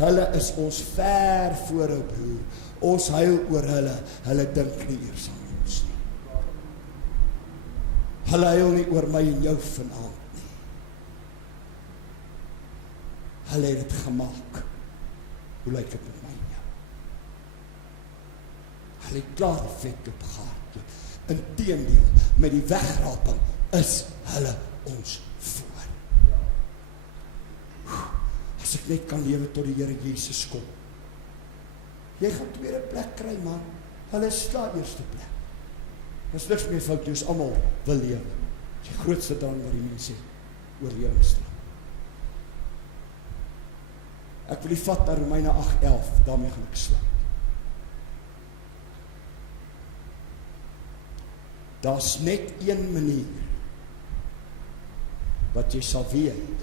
Hulle is ons ver voor 'n broer. Ons huil oor hulle dink nie eers aan ons nie. Hulle huil nie oor my en jou vanaand nie. Hulle het dit gemaak. Hoe lyk dit met my en jou? Hulle het klaar die vet opgehardloop. Inteendeel, met die wegraping is hulle ons voor. As ek net kan lewe tot die Here Jesus kom. Jy gaan tweede plek kry, man. Hulle is klaar eerste plek. Dis niks meer fout, jy is almal wil lewe. Dis die grootste drang wat die mense oorlewingsdrang. Ek wil die vat na Romeine 8:11, daarmee gaan ek sluit. Daar's net een manier wat jy sal weet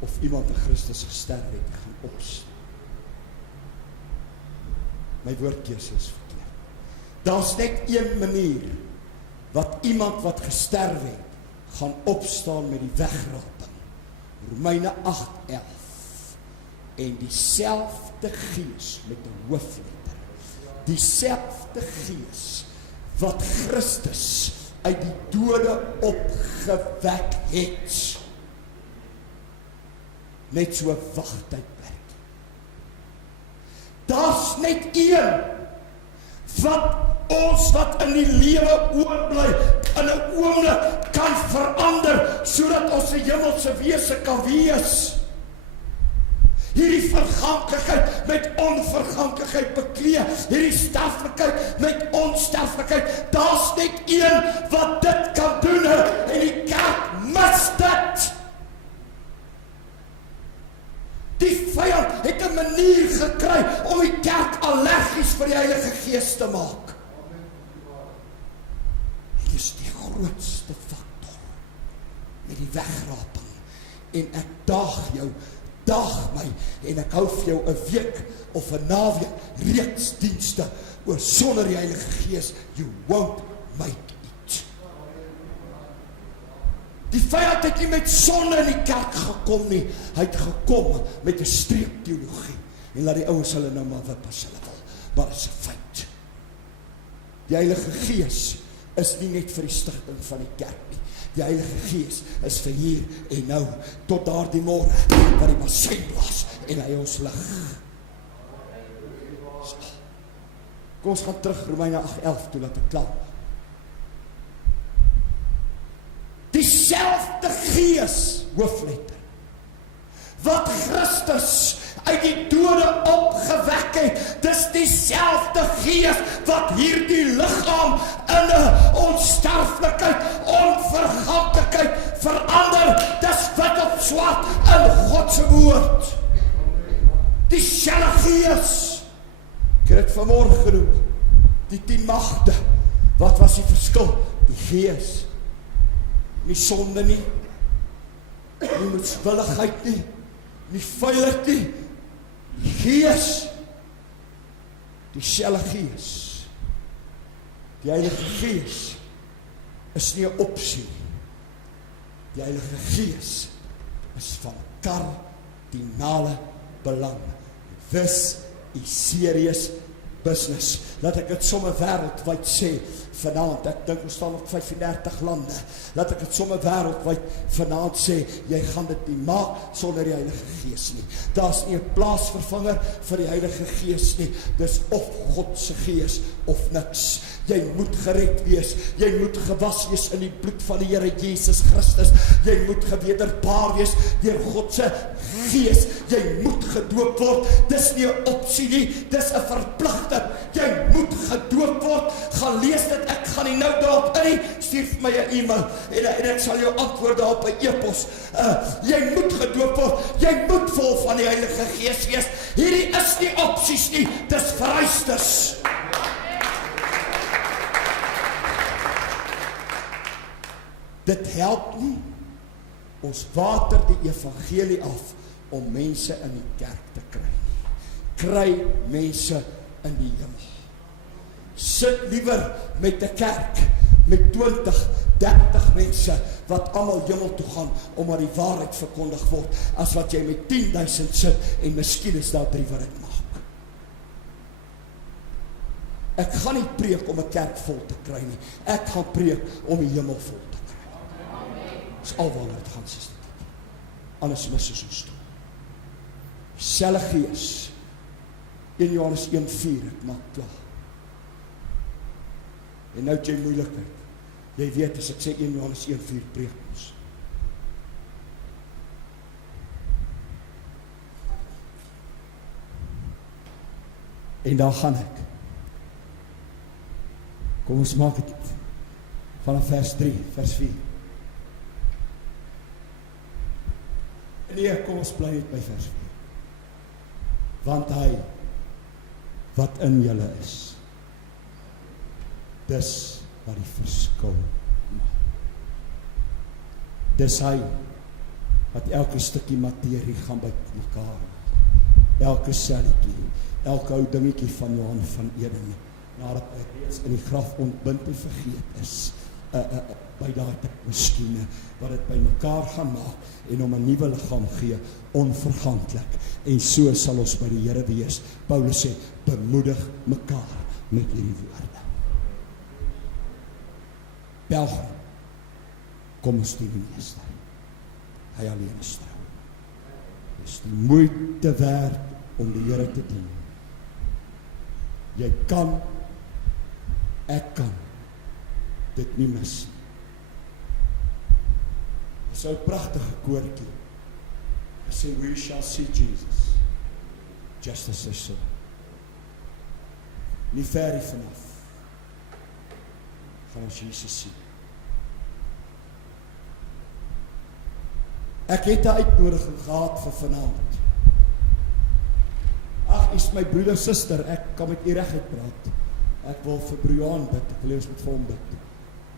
of iemand in Christus gesterf het, gaan opstaan. My woordkeuse is verkeerd. Daar's net een manier wat iemand wat gesterf het, gaan opstaan met die wegraping. Romeine 8:11. En dieselfde Gees met 'n hoofletter, dieselfde Gees wat Christus uit die dode opgewek het, net so wagtydperk. Daar's net een wat in die lewe oorbly, in 'n oomblik kan verander, sodat ons 'n hemelse wese kan wees. Hierdie verganklikheid met onverganklikheid beklee, hierdie sterflikheid met onsterflikheid, daar's net een wat dit kan doen, en die kerk mis dit. Die vyand het 'n manier gekry om die kerk allergies vir die Heilige Gees te maak. Dit is die grootste faktor met die wegraping. En ek daag my, en ek hou vir jou 'n week of 'n naweek reeks dienste oor sonder die Heilige Gees, you won't make it. Die vyand het nie met sonde in die kerk gekom nie, hy het gekom met 'n streepteologie, en laat die ouens hulle nou maar wip as hulle wil, maar dit is 'n feit. Die Heilige Gees is nie net vir die stigting van die kerk nie. Die Heilige Gees is vir hier en nou, tot daardie môre, wat die bassein blaas, en hy ons lig. So. Kom ons gaan terug, Romeine 8:11, toe laat ek klaar. Dieselfde Gees, hoofletter, wat Christus uit die dode opgewek het, dis dieselfde Gees wat hierdie liggaam in 'n onsterflikheid, onverganklikheid verander. Dis wit op swart in God se woord. Dieselfde Gees. Ek het dit vanmôre genoem, die 10 magte. Wat was die verskil? Die Gees. Nie sonde nie, nie moedswilligheid nie, nie veilig nie, die Gees, dieselfde Gees. Die Heilige Gees is nie 'n opsie nie. Die Heilige Gees is van kardinale belang. This is serious business. Laat ek dit sommer wêreldwyd sê vanaand. Ek dink ons staan op 35 lande. Laat ek dit sommer wêreldwyd vanaand sê, jy gaan dit nie maak sonder die Heilige Gees nie. Daar's nie 'n plaasvervanger vir die Heilige Gees nie. Dis of God se Gees of niks. Jy moet gered wees. Jy moet gewas wees in die bloed van die Here Jesus Christus. Jy moet gewederpaar wees deur God se Gees. Jy moet gedoop word. Dis nie 'n opsie nie. Dis 'n verpligting. Jy moet gedoop word. Gaan lees dit. Ek gaan nie nou daarop in nie. Stuur vir my 'n e-mail en ek sal jou antwoord daarop 'n e-pos. Jy moet gedoop word. Jy moet vol van die Heilige Gees wees. Hierdie is nie opsies nie. Dis vereistes. Dit help nie. Ons water die evangelie af om mense in die kerk te kry nie. Kry mense in die hemel. Sit liewer met 'n kerk met 20, 30 mense wat almal hemel toe gaan omdat die waarheid verkondig word, as wat jy met 10,000 sit en miskien is daar 3 wat dit maak. Ek gaan nie preek om 'n kerk vol te kry nie. Ek gaan preek om die hemel vol te kry. Dis alwaar dit gaan, sister. Anders mis ons toe. Selfe Gees. 1 Johannes 1:4, ek maak klaar. En nou het jy moeilikheid. Jy weet, as ek sê 1 Johannes 1:4, preek ons. En dan gaan ek. Kom ons maak dit vanaf vers 3, vers 4. Nee, kom ons bly net by vers 4. Want hy wat in julle is, dis wat die verskil maak. Dis hy wat elke stukkie materie gaan by mekaar maak. Elke selletjie, elke ou dingetjie van Johan Van Eeden, nadat hy reeds in die graf ontbind en vergeet is, by daai tyd miskien, wat dit by mekaar gaan maak, en om 'n nuwe liggaam gee, onverganklik, en so sal ons by die Here wees. Paulus sê, bemoedig mekaar met hierdie woorde. Pelgrim, kom ons dien die Meester. Hy alleen is trou. Dit is die moeite werd om die Here te dien. Jy kan, ek kan dit nie mis. Dit is 'n pragtige koortjie. Hy sê, we shall see Jesus, just as I saw. Nie ver hier vanaf, gaan ons Jesus sien. Ek het 'n uitnodiging gehad vir vanaand. Ag, is my broeder, suster, ek kan met u reguit praat. Ek wil vir broer Johan bid, ek wil eers met vir hom bid.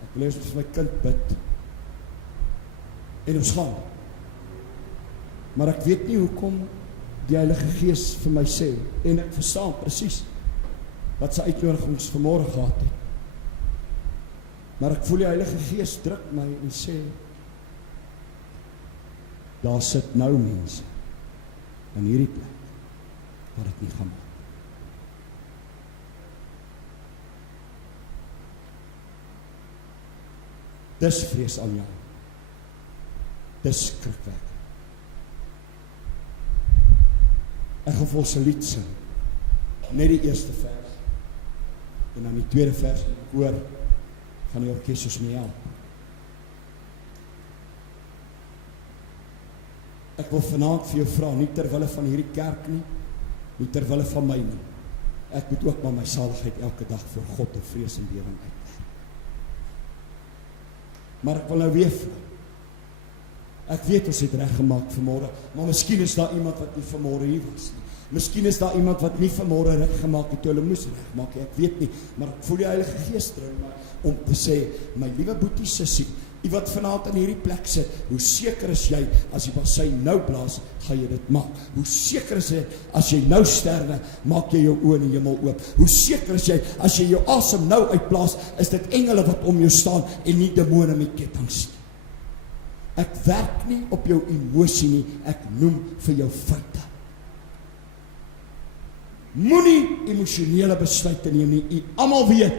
Ek wil eers vir my kind bid. En ons gaan. Maar ek weet nie hoekom die Heilige Gees vir my sê, en ek verstaan presies wat sy uitnodigings vanmôre gehad het. Maar ek voel die Heilige Gees druk my en sê, daar sit nou mense in hierdie plek wat dit nie gaan maak. Dis vrees aan jou. Dis skrikwekkend. Ek gaan vir ons 'n lied sing. Net die eerste vers. En dan die tweede vers in die koor gaan die orkes ons mee help. Ek wil vanaand vir jou vra, nie terwille van hierdie kerk nie, nie terwille van my nie. Ek moet ook maar my saligheid elke dag voor God in vrees en bewering uitwerk. Maar ek wil nou weer vra. Ek weet ons het reg gemaak vanmôre, maar miskien is daar iemand wat nie vanmôre hier was nie. Miskien is daar iemand wat nie vanmôre reg gemaak het toe hulle moes reg maak, ek weet nie, maar ek voel die Heilige Gees dring my om te sê, my liewe boetie sussie, u wat vanaand in hierdie plek sit, hoe seker is jy, as die bassein nou blaas, gaan jy dit maak. Hoe seker is jy, as jy nou sterwe, maak jy jou oë in die hemel oop. Hoe seker is jy, as jy jou asem nou uitblaas, is dit engele wat om jou staan, en nie demone met kettinge nie. Ek werk nie op jou emosie nie, ek noem vir jou feite. Moenie emosionele besluite neem nie, u almal weet,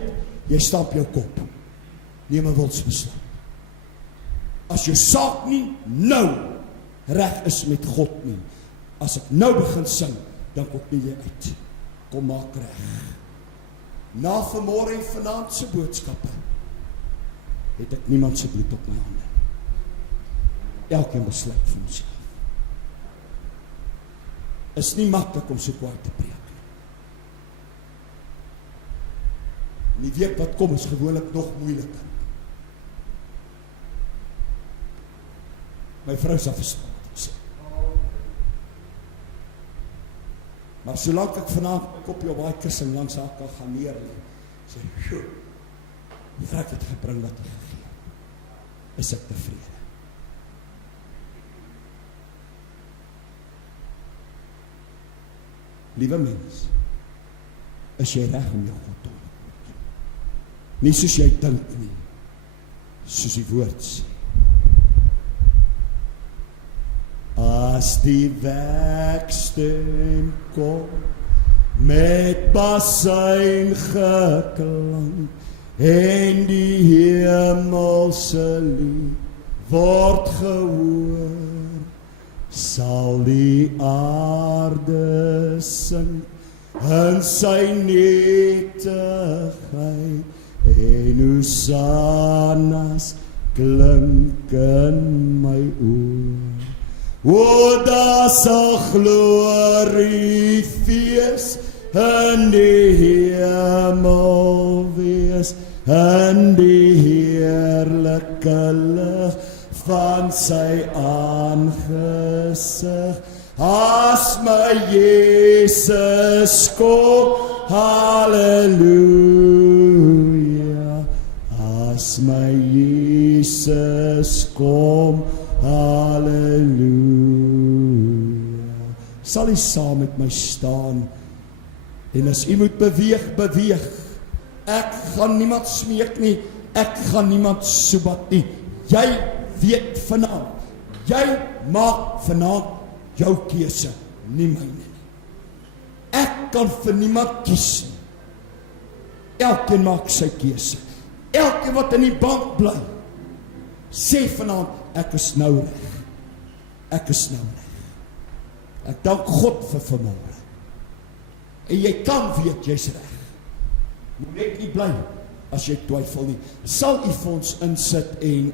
jy stamp jou kop. Neem 'n wilsbesluit. As jou saak nie nou reg is met God nie, as ek nou begin sing, dan kom nie jy uit. Kom maak reg. Na vanmôre en vanaand se boodskappe, het ek niemand se bloed op my hande. Elkeen besluit vir homself. Is nie maklik om so kwaai te preek. En die week wat kom is gewoonlik nog moeiliker. My vrou sal verstaan wat ek sê. Maar solank ek vanaand my kopie op daai kussing langs haar kan gaan neerlê, sê ek, Here, ek het gebring wat U gegee het. Is ek tevrede? Liewe mens, is jy reg om jou God te ontmoet? Nie soos jy dink nie, soos die woord sê. As die wekstem kom, met bassein geklank, en die hemelse lied word gehoor, sal die aarde sing in sy nietigheid, en hosannas klink in my oor. O, daar sal glorie fees in die hemel wees, in die heerlike lig van sy aangesig. As my Jesus kom, halleluja. As my Jesus kom, halleluja. Sal u saam met my staan, en as u moet beweeg, beweeg. Ek gaan niemand smeek nie, Ek gaan niemand soebat nie. Jy weet vanaand. Jy maak vanaand jou keuse, nie myne. Ek kan vir niemand kies nie. Elkeen maak sy keuse. Elkeen wat in die bank bly, sê vanaand, ek is nou reg. Ek is nou reg. Ek dank God vir vanmôre. En jy kan weet jy's reg. Moet net nie bly as jy twyfel nie. Sal u vir ons insit en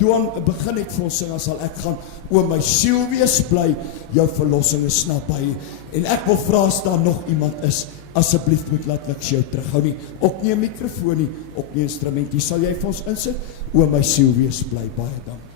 Johan begin het vir ons sing, as sal ek gaan, o my siel wees bly, jou verlossing is naby. En ek wil vra as daar nog iemand is, asseblief moet laat niks jou terughou nie, ook nie 'n mikrofoon nie, ook nie 'n instrument nie. Sal jy vir ons insit? O my siel wees bly, baie dankie.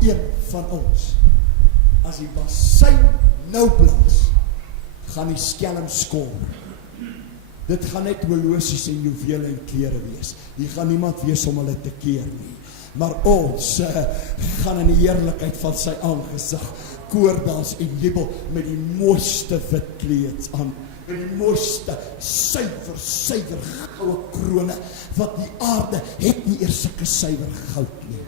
een van ons, as die bassein nou blaas, gaan die skelm skor. Dit gaan net horlosies en juwele en klere wees. Hier gaan niemand wees om hulle te keer nie. Maar ons gaan in die heerlikheid van sy aangesig koordans en jubel met die mooiste wit kleeds aan, met die mooiste suiwer goue krone, wat die aarde het nie eers sulke suiwer goud nie.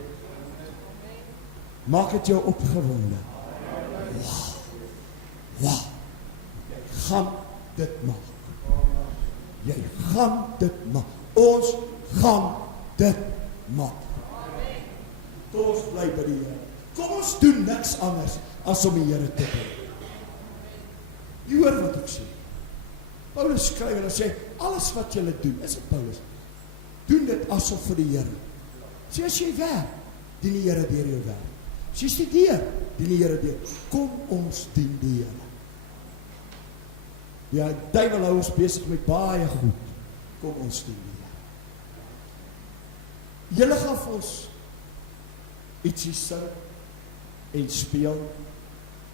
Maak het jou opgewonde. Wow. Jy gaan dit maak. Jy gaan dit maak. Ons gaan dit maak. Kom ons bly by die Here. Kom ons doen niks anders as om die Here te doen. Jy hoor wat ek sê. Paulus skryf en hy sê, alles wat julle doen, is dit Paulus, doen dit asof vir die Here. Sê as jy werk, dien die Here deur jou werk. As jy studeer, dien die Here deur. Kom ons dien die Here. Ja, duiwel hou ons besig met baie goed. Kom ons dien die Here. Julle gaan vir ons ietsie sing en speel.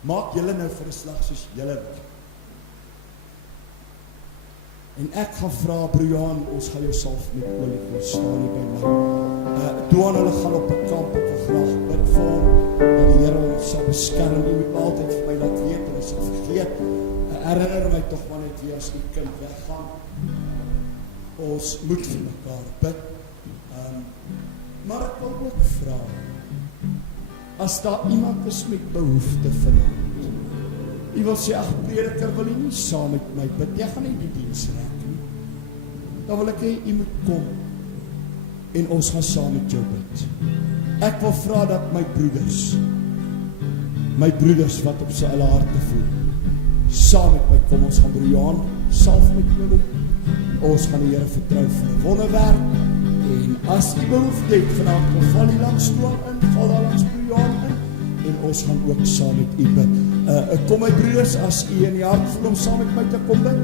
Maak julle nou vir 'n slag soos julle wil. En ek gaan vra, broer Johan, ons gaan jou salf met olie gaan staan hier by my. Johan, hulle gaan op 'n kamp, ek wil graag bid vir hom, dat die Here ons sal beskerm. Die moet altyd vir my laat weet, en as ek vergeet, herinner my tog maar net weer as die kind weggaan. Ons moet vir mekaar bid. Maar ek wil ook vra, as daar iemand is met behoefte vanaand, jy wil sê, ag prediker, wil jy nie saam met my bid, jy gaan nie die diens rek nie, dan wil ek hê, jy moet kom, en ons gaan saam met jou bid. Ek wil vra dat my broeders wat op sy hulle harte voel, saam met my kom, ons gaan broer Johan salf met olie, ons gaan die Here vertrou vir 'n wonderwerk, en as die behoefte het vanavond, dan val die langs Johan in, val daar langs broer Johan in, en ons gaan ook saam met u bid. Kom my broeders, as u in die hart voel om saam met my te kom bid,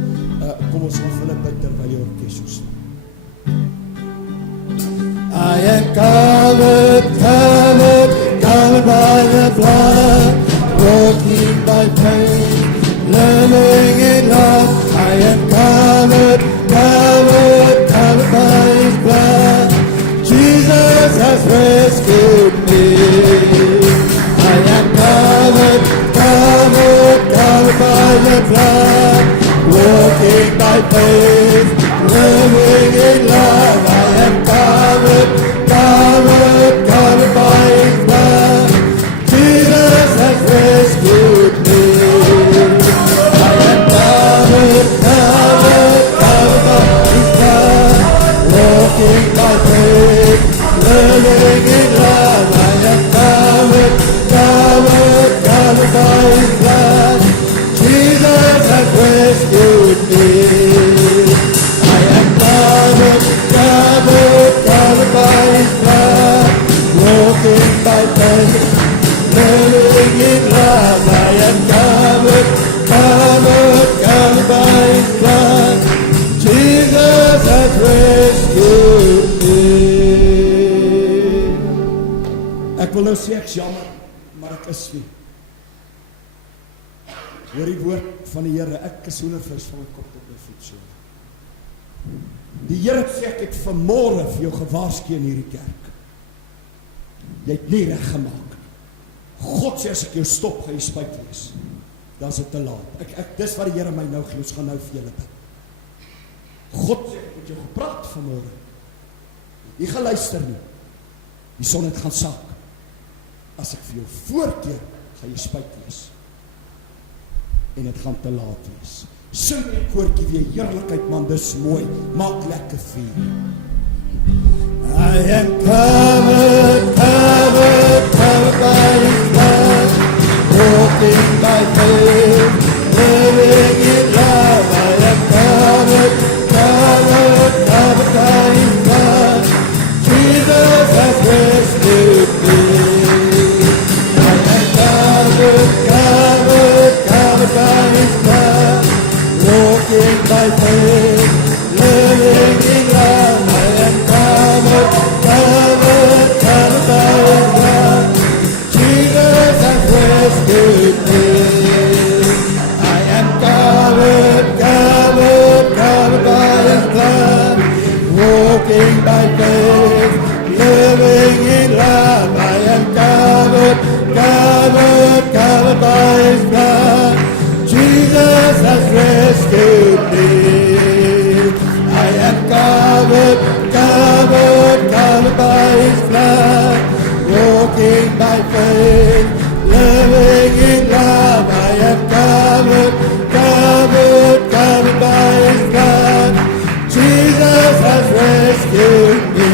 kom ons gaan vir hulle bid terwyl die orkes so staan. I am covered by the blood, walking by faith, living in love. I am covered by His blood. Jesus has rescued me. I am covered by the blood, walking by faith, living in love. I am covered by His blood. Jesus has rescued me. I am covered by His blood, walking by faith, living in love. I am covered by His blood. Jesus has rescued me. I am covered by His blood, walking by faith, living in love. I am covered by His blood. Jesus has rescued me. Ek wil nou sê, ek is jammer, maar ek is nie. Hoor die woord van die Here, ek is hoendervis van my kop tot my voet so. Die Here sê, ek het vanmôre vir jou gewaarsku in hierdie kerk. Jy het nie reg gemaak. God sê, as ek jou stop, gaan jy spyt wees. Dan is dit te laat. Dis wat die Here my nou gee, ons gaan nou vir julle bid. God sê, ek het jou gepraat vanmôre. Jy gaan luister nie. Die son het gaan sak. As ek vir jou voorkeer, gaan jy spyt wees. En het gaan te laat wees. Sing die koortjie weer, heerlikheid man, dis mooi, maak lekker vuur. I am covered by His blood, walking by faith, living in love. I am covered by His blood. Jesus has rescued me. I am covered by His blood, walking by faith, living in love. I am covered by His blood. covered, covered by His blood. Jesus has rescued me. I am covered, covered, covered by His blood. Walking by faith, living in love. I am covered, covered, covered by His blood. Jesus has rescued me.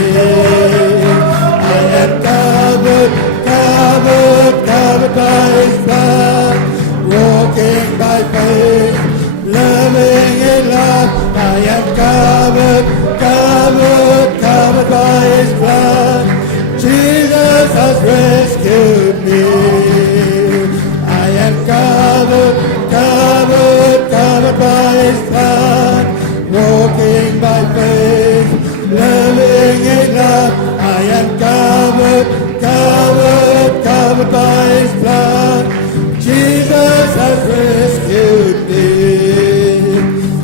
I am covered, covered, covered by His blood. Walking by faith, living in love. I am covered, covered, covered by His blood. Jesus has rescued me. I am covered, covered, covered by His blood. Walking by faith, living in love. I am covered, covered, covered by His blood. Jesus has rescued me.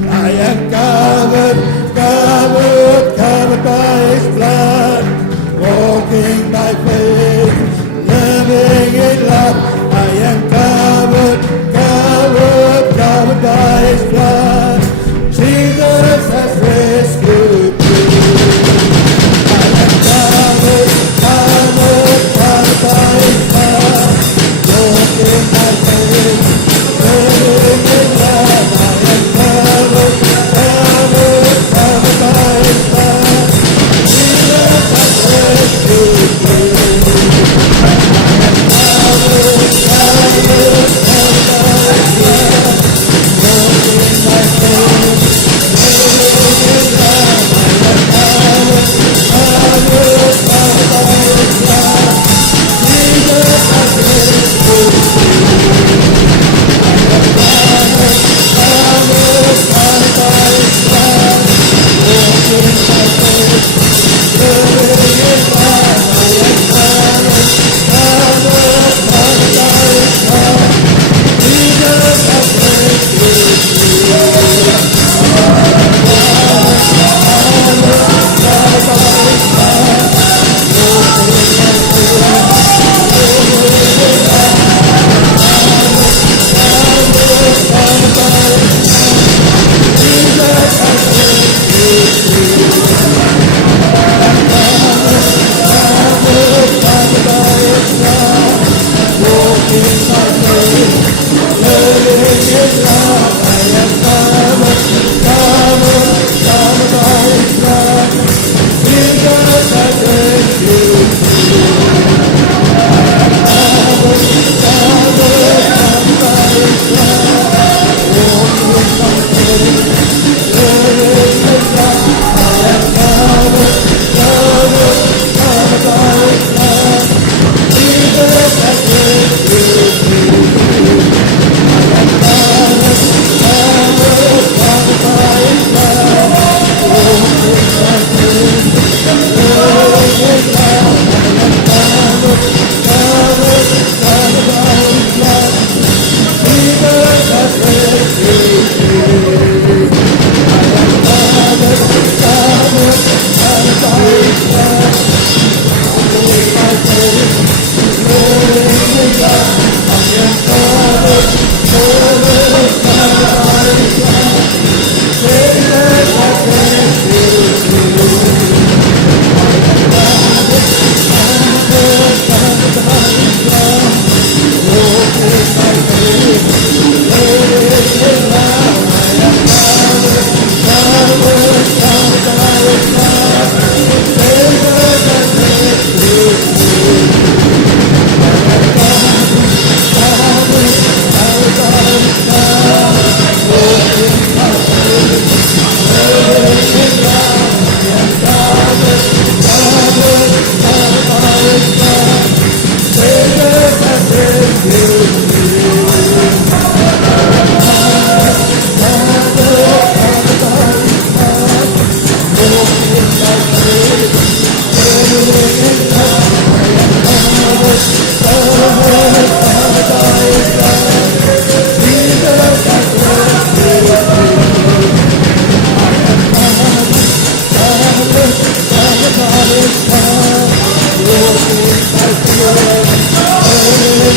I am covered, covered, covered by His blood. Walking by faith, living in love. I am covered, covered, covered by His blood. Jesus has rescued me. I am covered, covered, covered by His blood. Walking by faith, living in love. I am covered, covered, covered by His blood. Jesus has rescued me. I am covered, covered, covered by His blood. Walking by faith, living in love. I am covered, covered, covered by His blood. Jesus has rescued me. I am covered, covered, covered by His blood. Walking by faith, living in love. I am covered, covered, covered by His blood. Jesus has rescued me.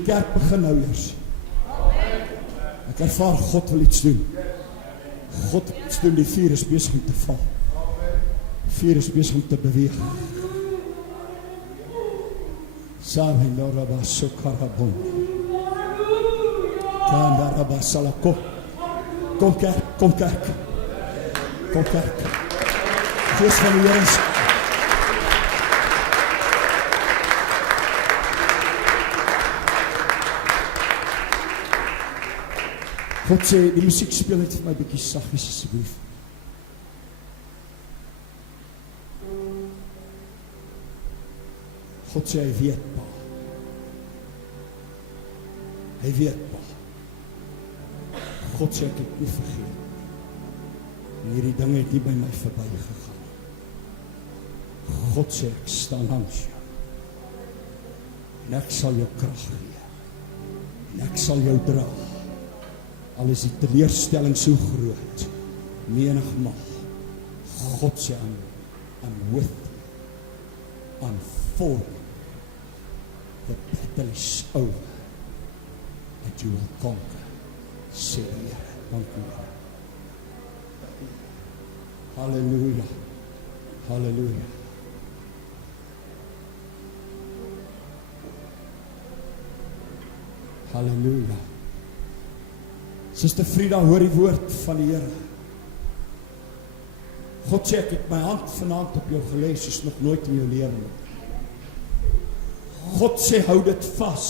Die kerk begin nou eers. Ek ervaar God wil iets doen. God wil iets doen, die vuur is besig om te val. Die vuur is besig om te beweeg. Sabe Noraba Sokarabon. Kandaraba Salako. Kom kerk, kom kerk. Kom kerk. Gees van die Here is God sê, die musiek speel net vir my bietjie saggies asseblief. God sê, hy weet, pa. Hy weet, pa. God sê, ek het nie vergeet. En hierdie ding het nie by my verby gegaan. God sê, ek staan langs jou. En ek sal jou krag gee. En ek sal jou dra. Al is die teleurstelling so groot, menigmaal. God sê, I'm with you. I'm for you. The battle is over. And you will conquer. Sê die Here, dank u Here. Halleluja. Halleluja. Halleluja. Suster Frida, hoor die woord van die Here. God sê, ek het my hand vanaand op jou gelê, soos nog nooit in jou lewe. God sê, hou dit vas.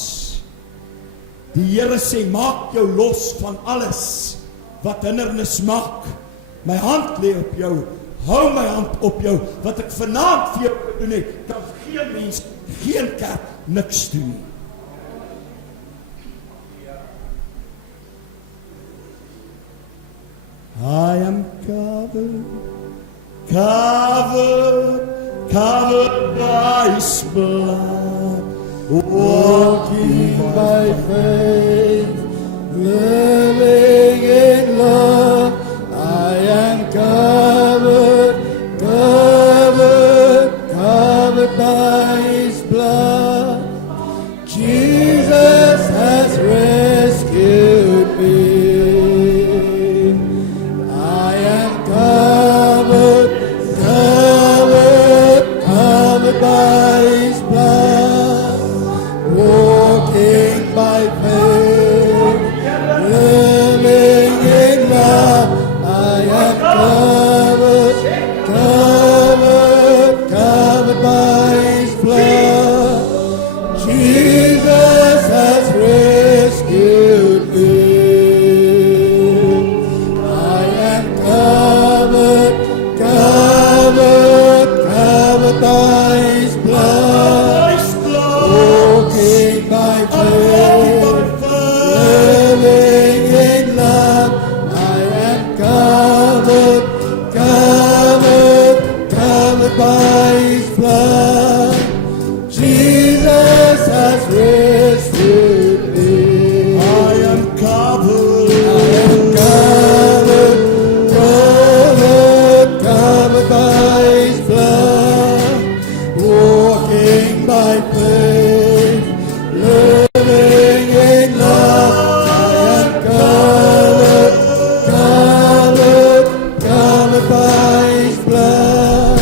Die Here sê, maak jou los van alles wat hindernis maak. My hand lê op jou, hou my hand op jou. Wat ek vanaand vir jou gedoen het, kan geen mens, geen kerk, niks doen nie. I am covered, covered, covered by His blood, walking by faith, living in love. I am covered, covered, covered by His blood. Jesus has rescued me. By His blood, walking by faith, living in love. I am covered, covered, covered by His blood. Jesus has rescued me. I am covered, covered, covered by His blood, walking by faith, living in love. I am covered, covered, covered by His blood. Jesus has rescued me. I am covered, covered, covered, covered by His blood. Walking by faith, living in love. I am covered, covered, covered by His blood.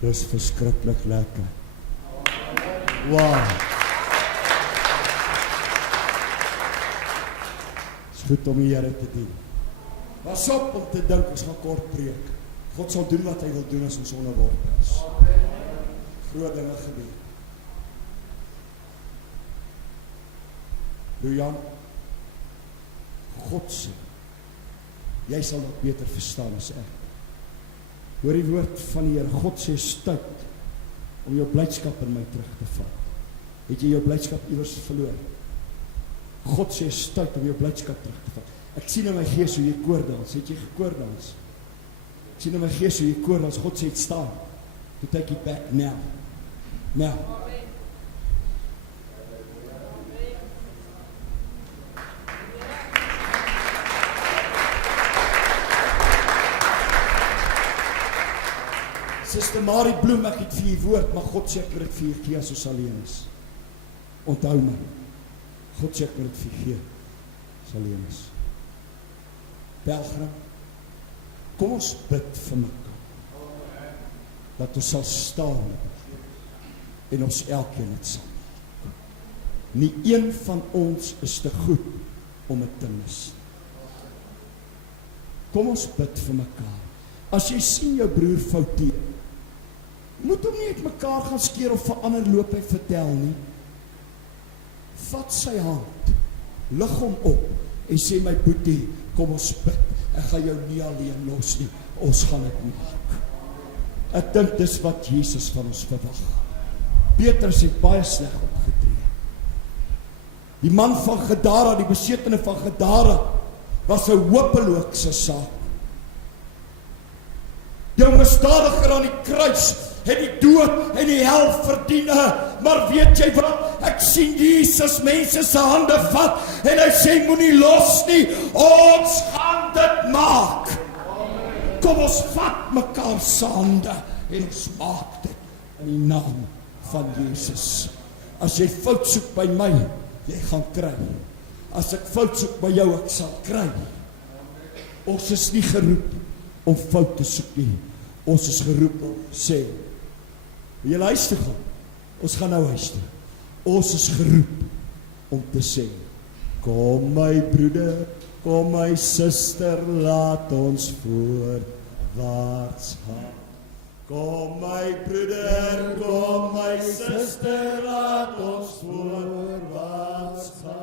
Dis verskriklik lekker. Wow. Is goed om die Here te dien. Pas op om te dink, ons gaan kort preek. God sal doen wat hy wil doen as ons onderworpe is. Groot dinge gebeur. Johan, God sê, jy sal dit beter verstaan as ek. Hoor die woord van die Here, God sê, is tyd om jou blydskap in my terug te vat. Het jy jou blydskap iewers verloor? God sê, is tyd om jou blydskap terug te vat. Ek sien in my gees hoe jy koordans, het jy gekoordans? Ek sien in my gees hoe jy koordans, God sê, het staan. To take it back now. Now. Sister Marie Bloem, ek het vir jy woord, maar God sê ek moet dit vir jy gee as ons alleen is. Onthou my, God sê ek moet dit vir jy gee as alleen is. Pelgrim, kom ons bid vir mekaar, dat ons sal staan, en ons elkeen het sal. Nie een van ons is te goed om het te mis. Kom ons bid vir mekaar. As jy sien jou broer fouteer, moet hom nie uit mekaar gaan skeer of vir ander loop hy vertel nie. Vat sy hand, lig hom op en sê, my boetie, kom ons bid. Ek gaan jou nie alleen los nie, ons gaan het maak. Ek dink dis wat Jesus van ons verwag. Petrus het baie sleg opgetree. Die man van Gadara, die besetene van Gadara, was 'n hopeloose saak. Jou misdadiger aan die kruis het die dood en die hel verdien, maar weet jy wat? Ek sien Jesus mense se hande vat en hy sê, moenie los nie, ons gaan dit maak. Kom ons vat mekaar se hande en ons maak dit in die naam van Jesus. As jy fout soek by my, jy gaan kry. As ek fout soek by jou, ek sal kry. Ons is nie geroep om fout te soek nie. Ons is geroep om sê, jy luister gaan, ons gaan nou luister. Ons is geroep om te sê, kom my broeder, kom my suster, laat ons voorwaarts gaan. Kom my broeder, kom my suster, laat ons voorwaarts gaan.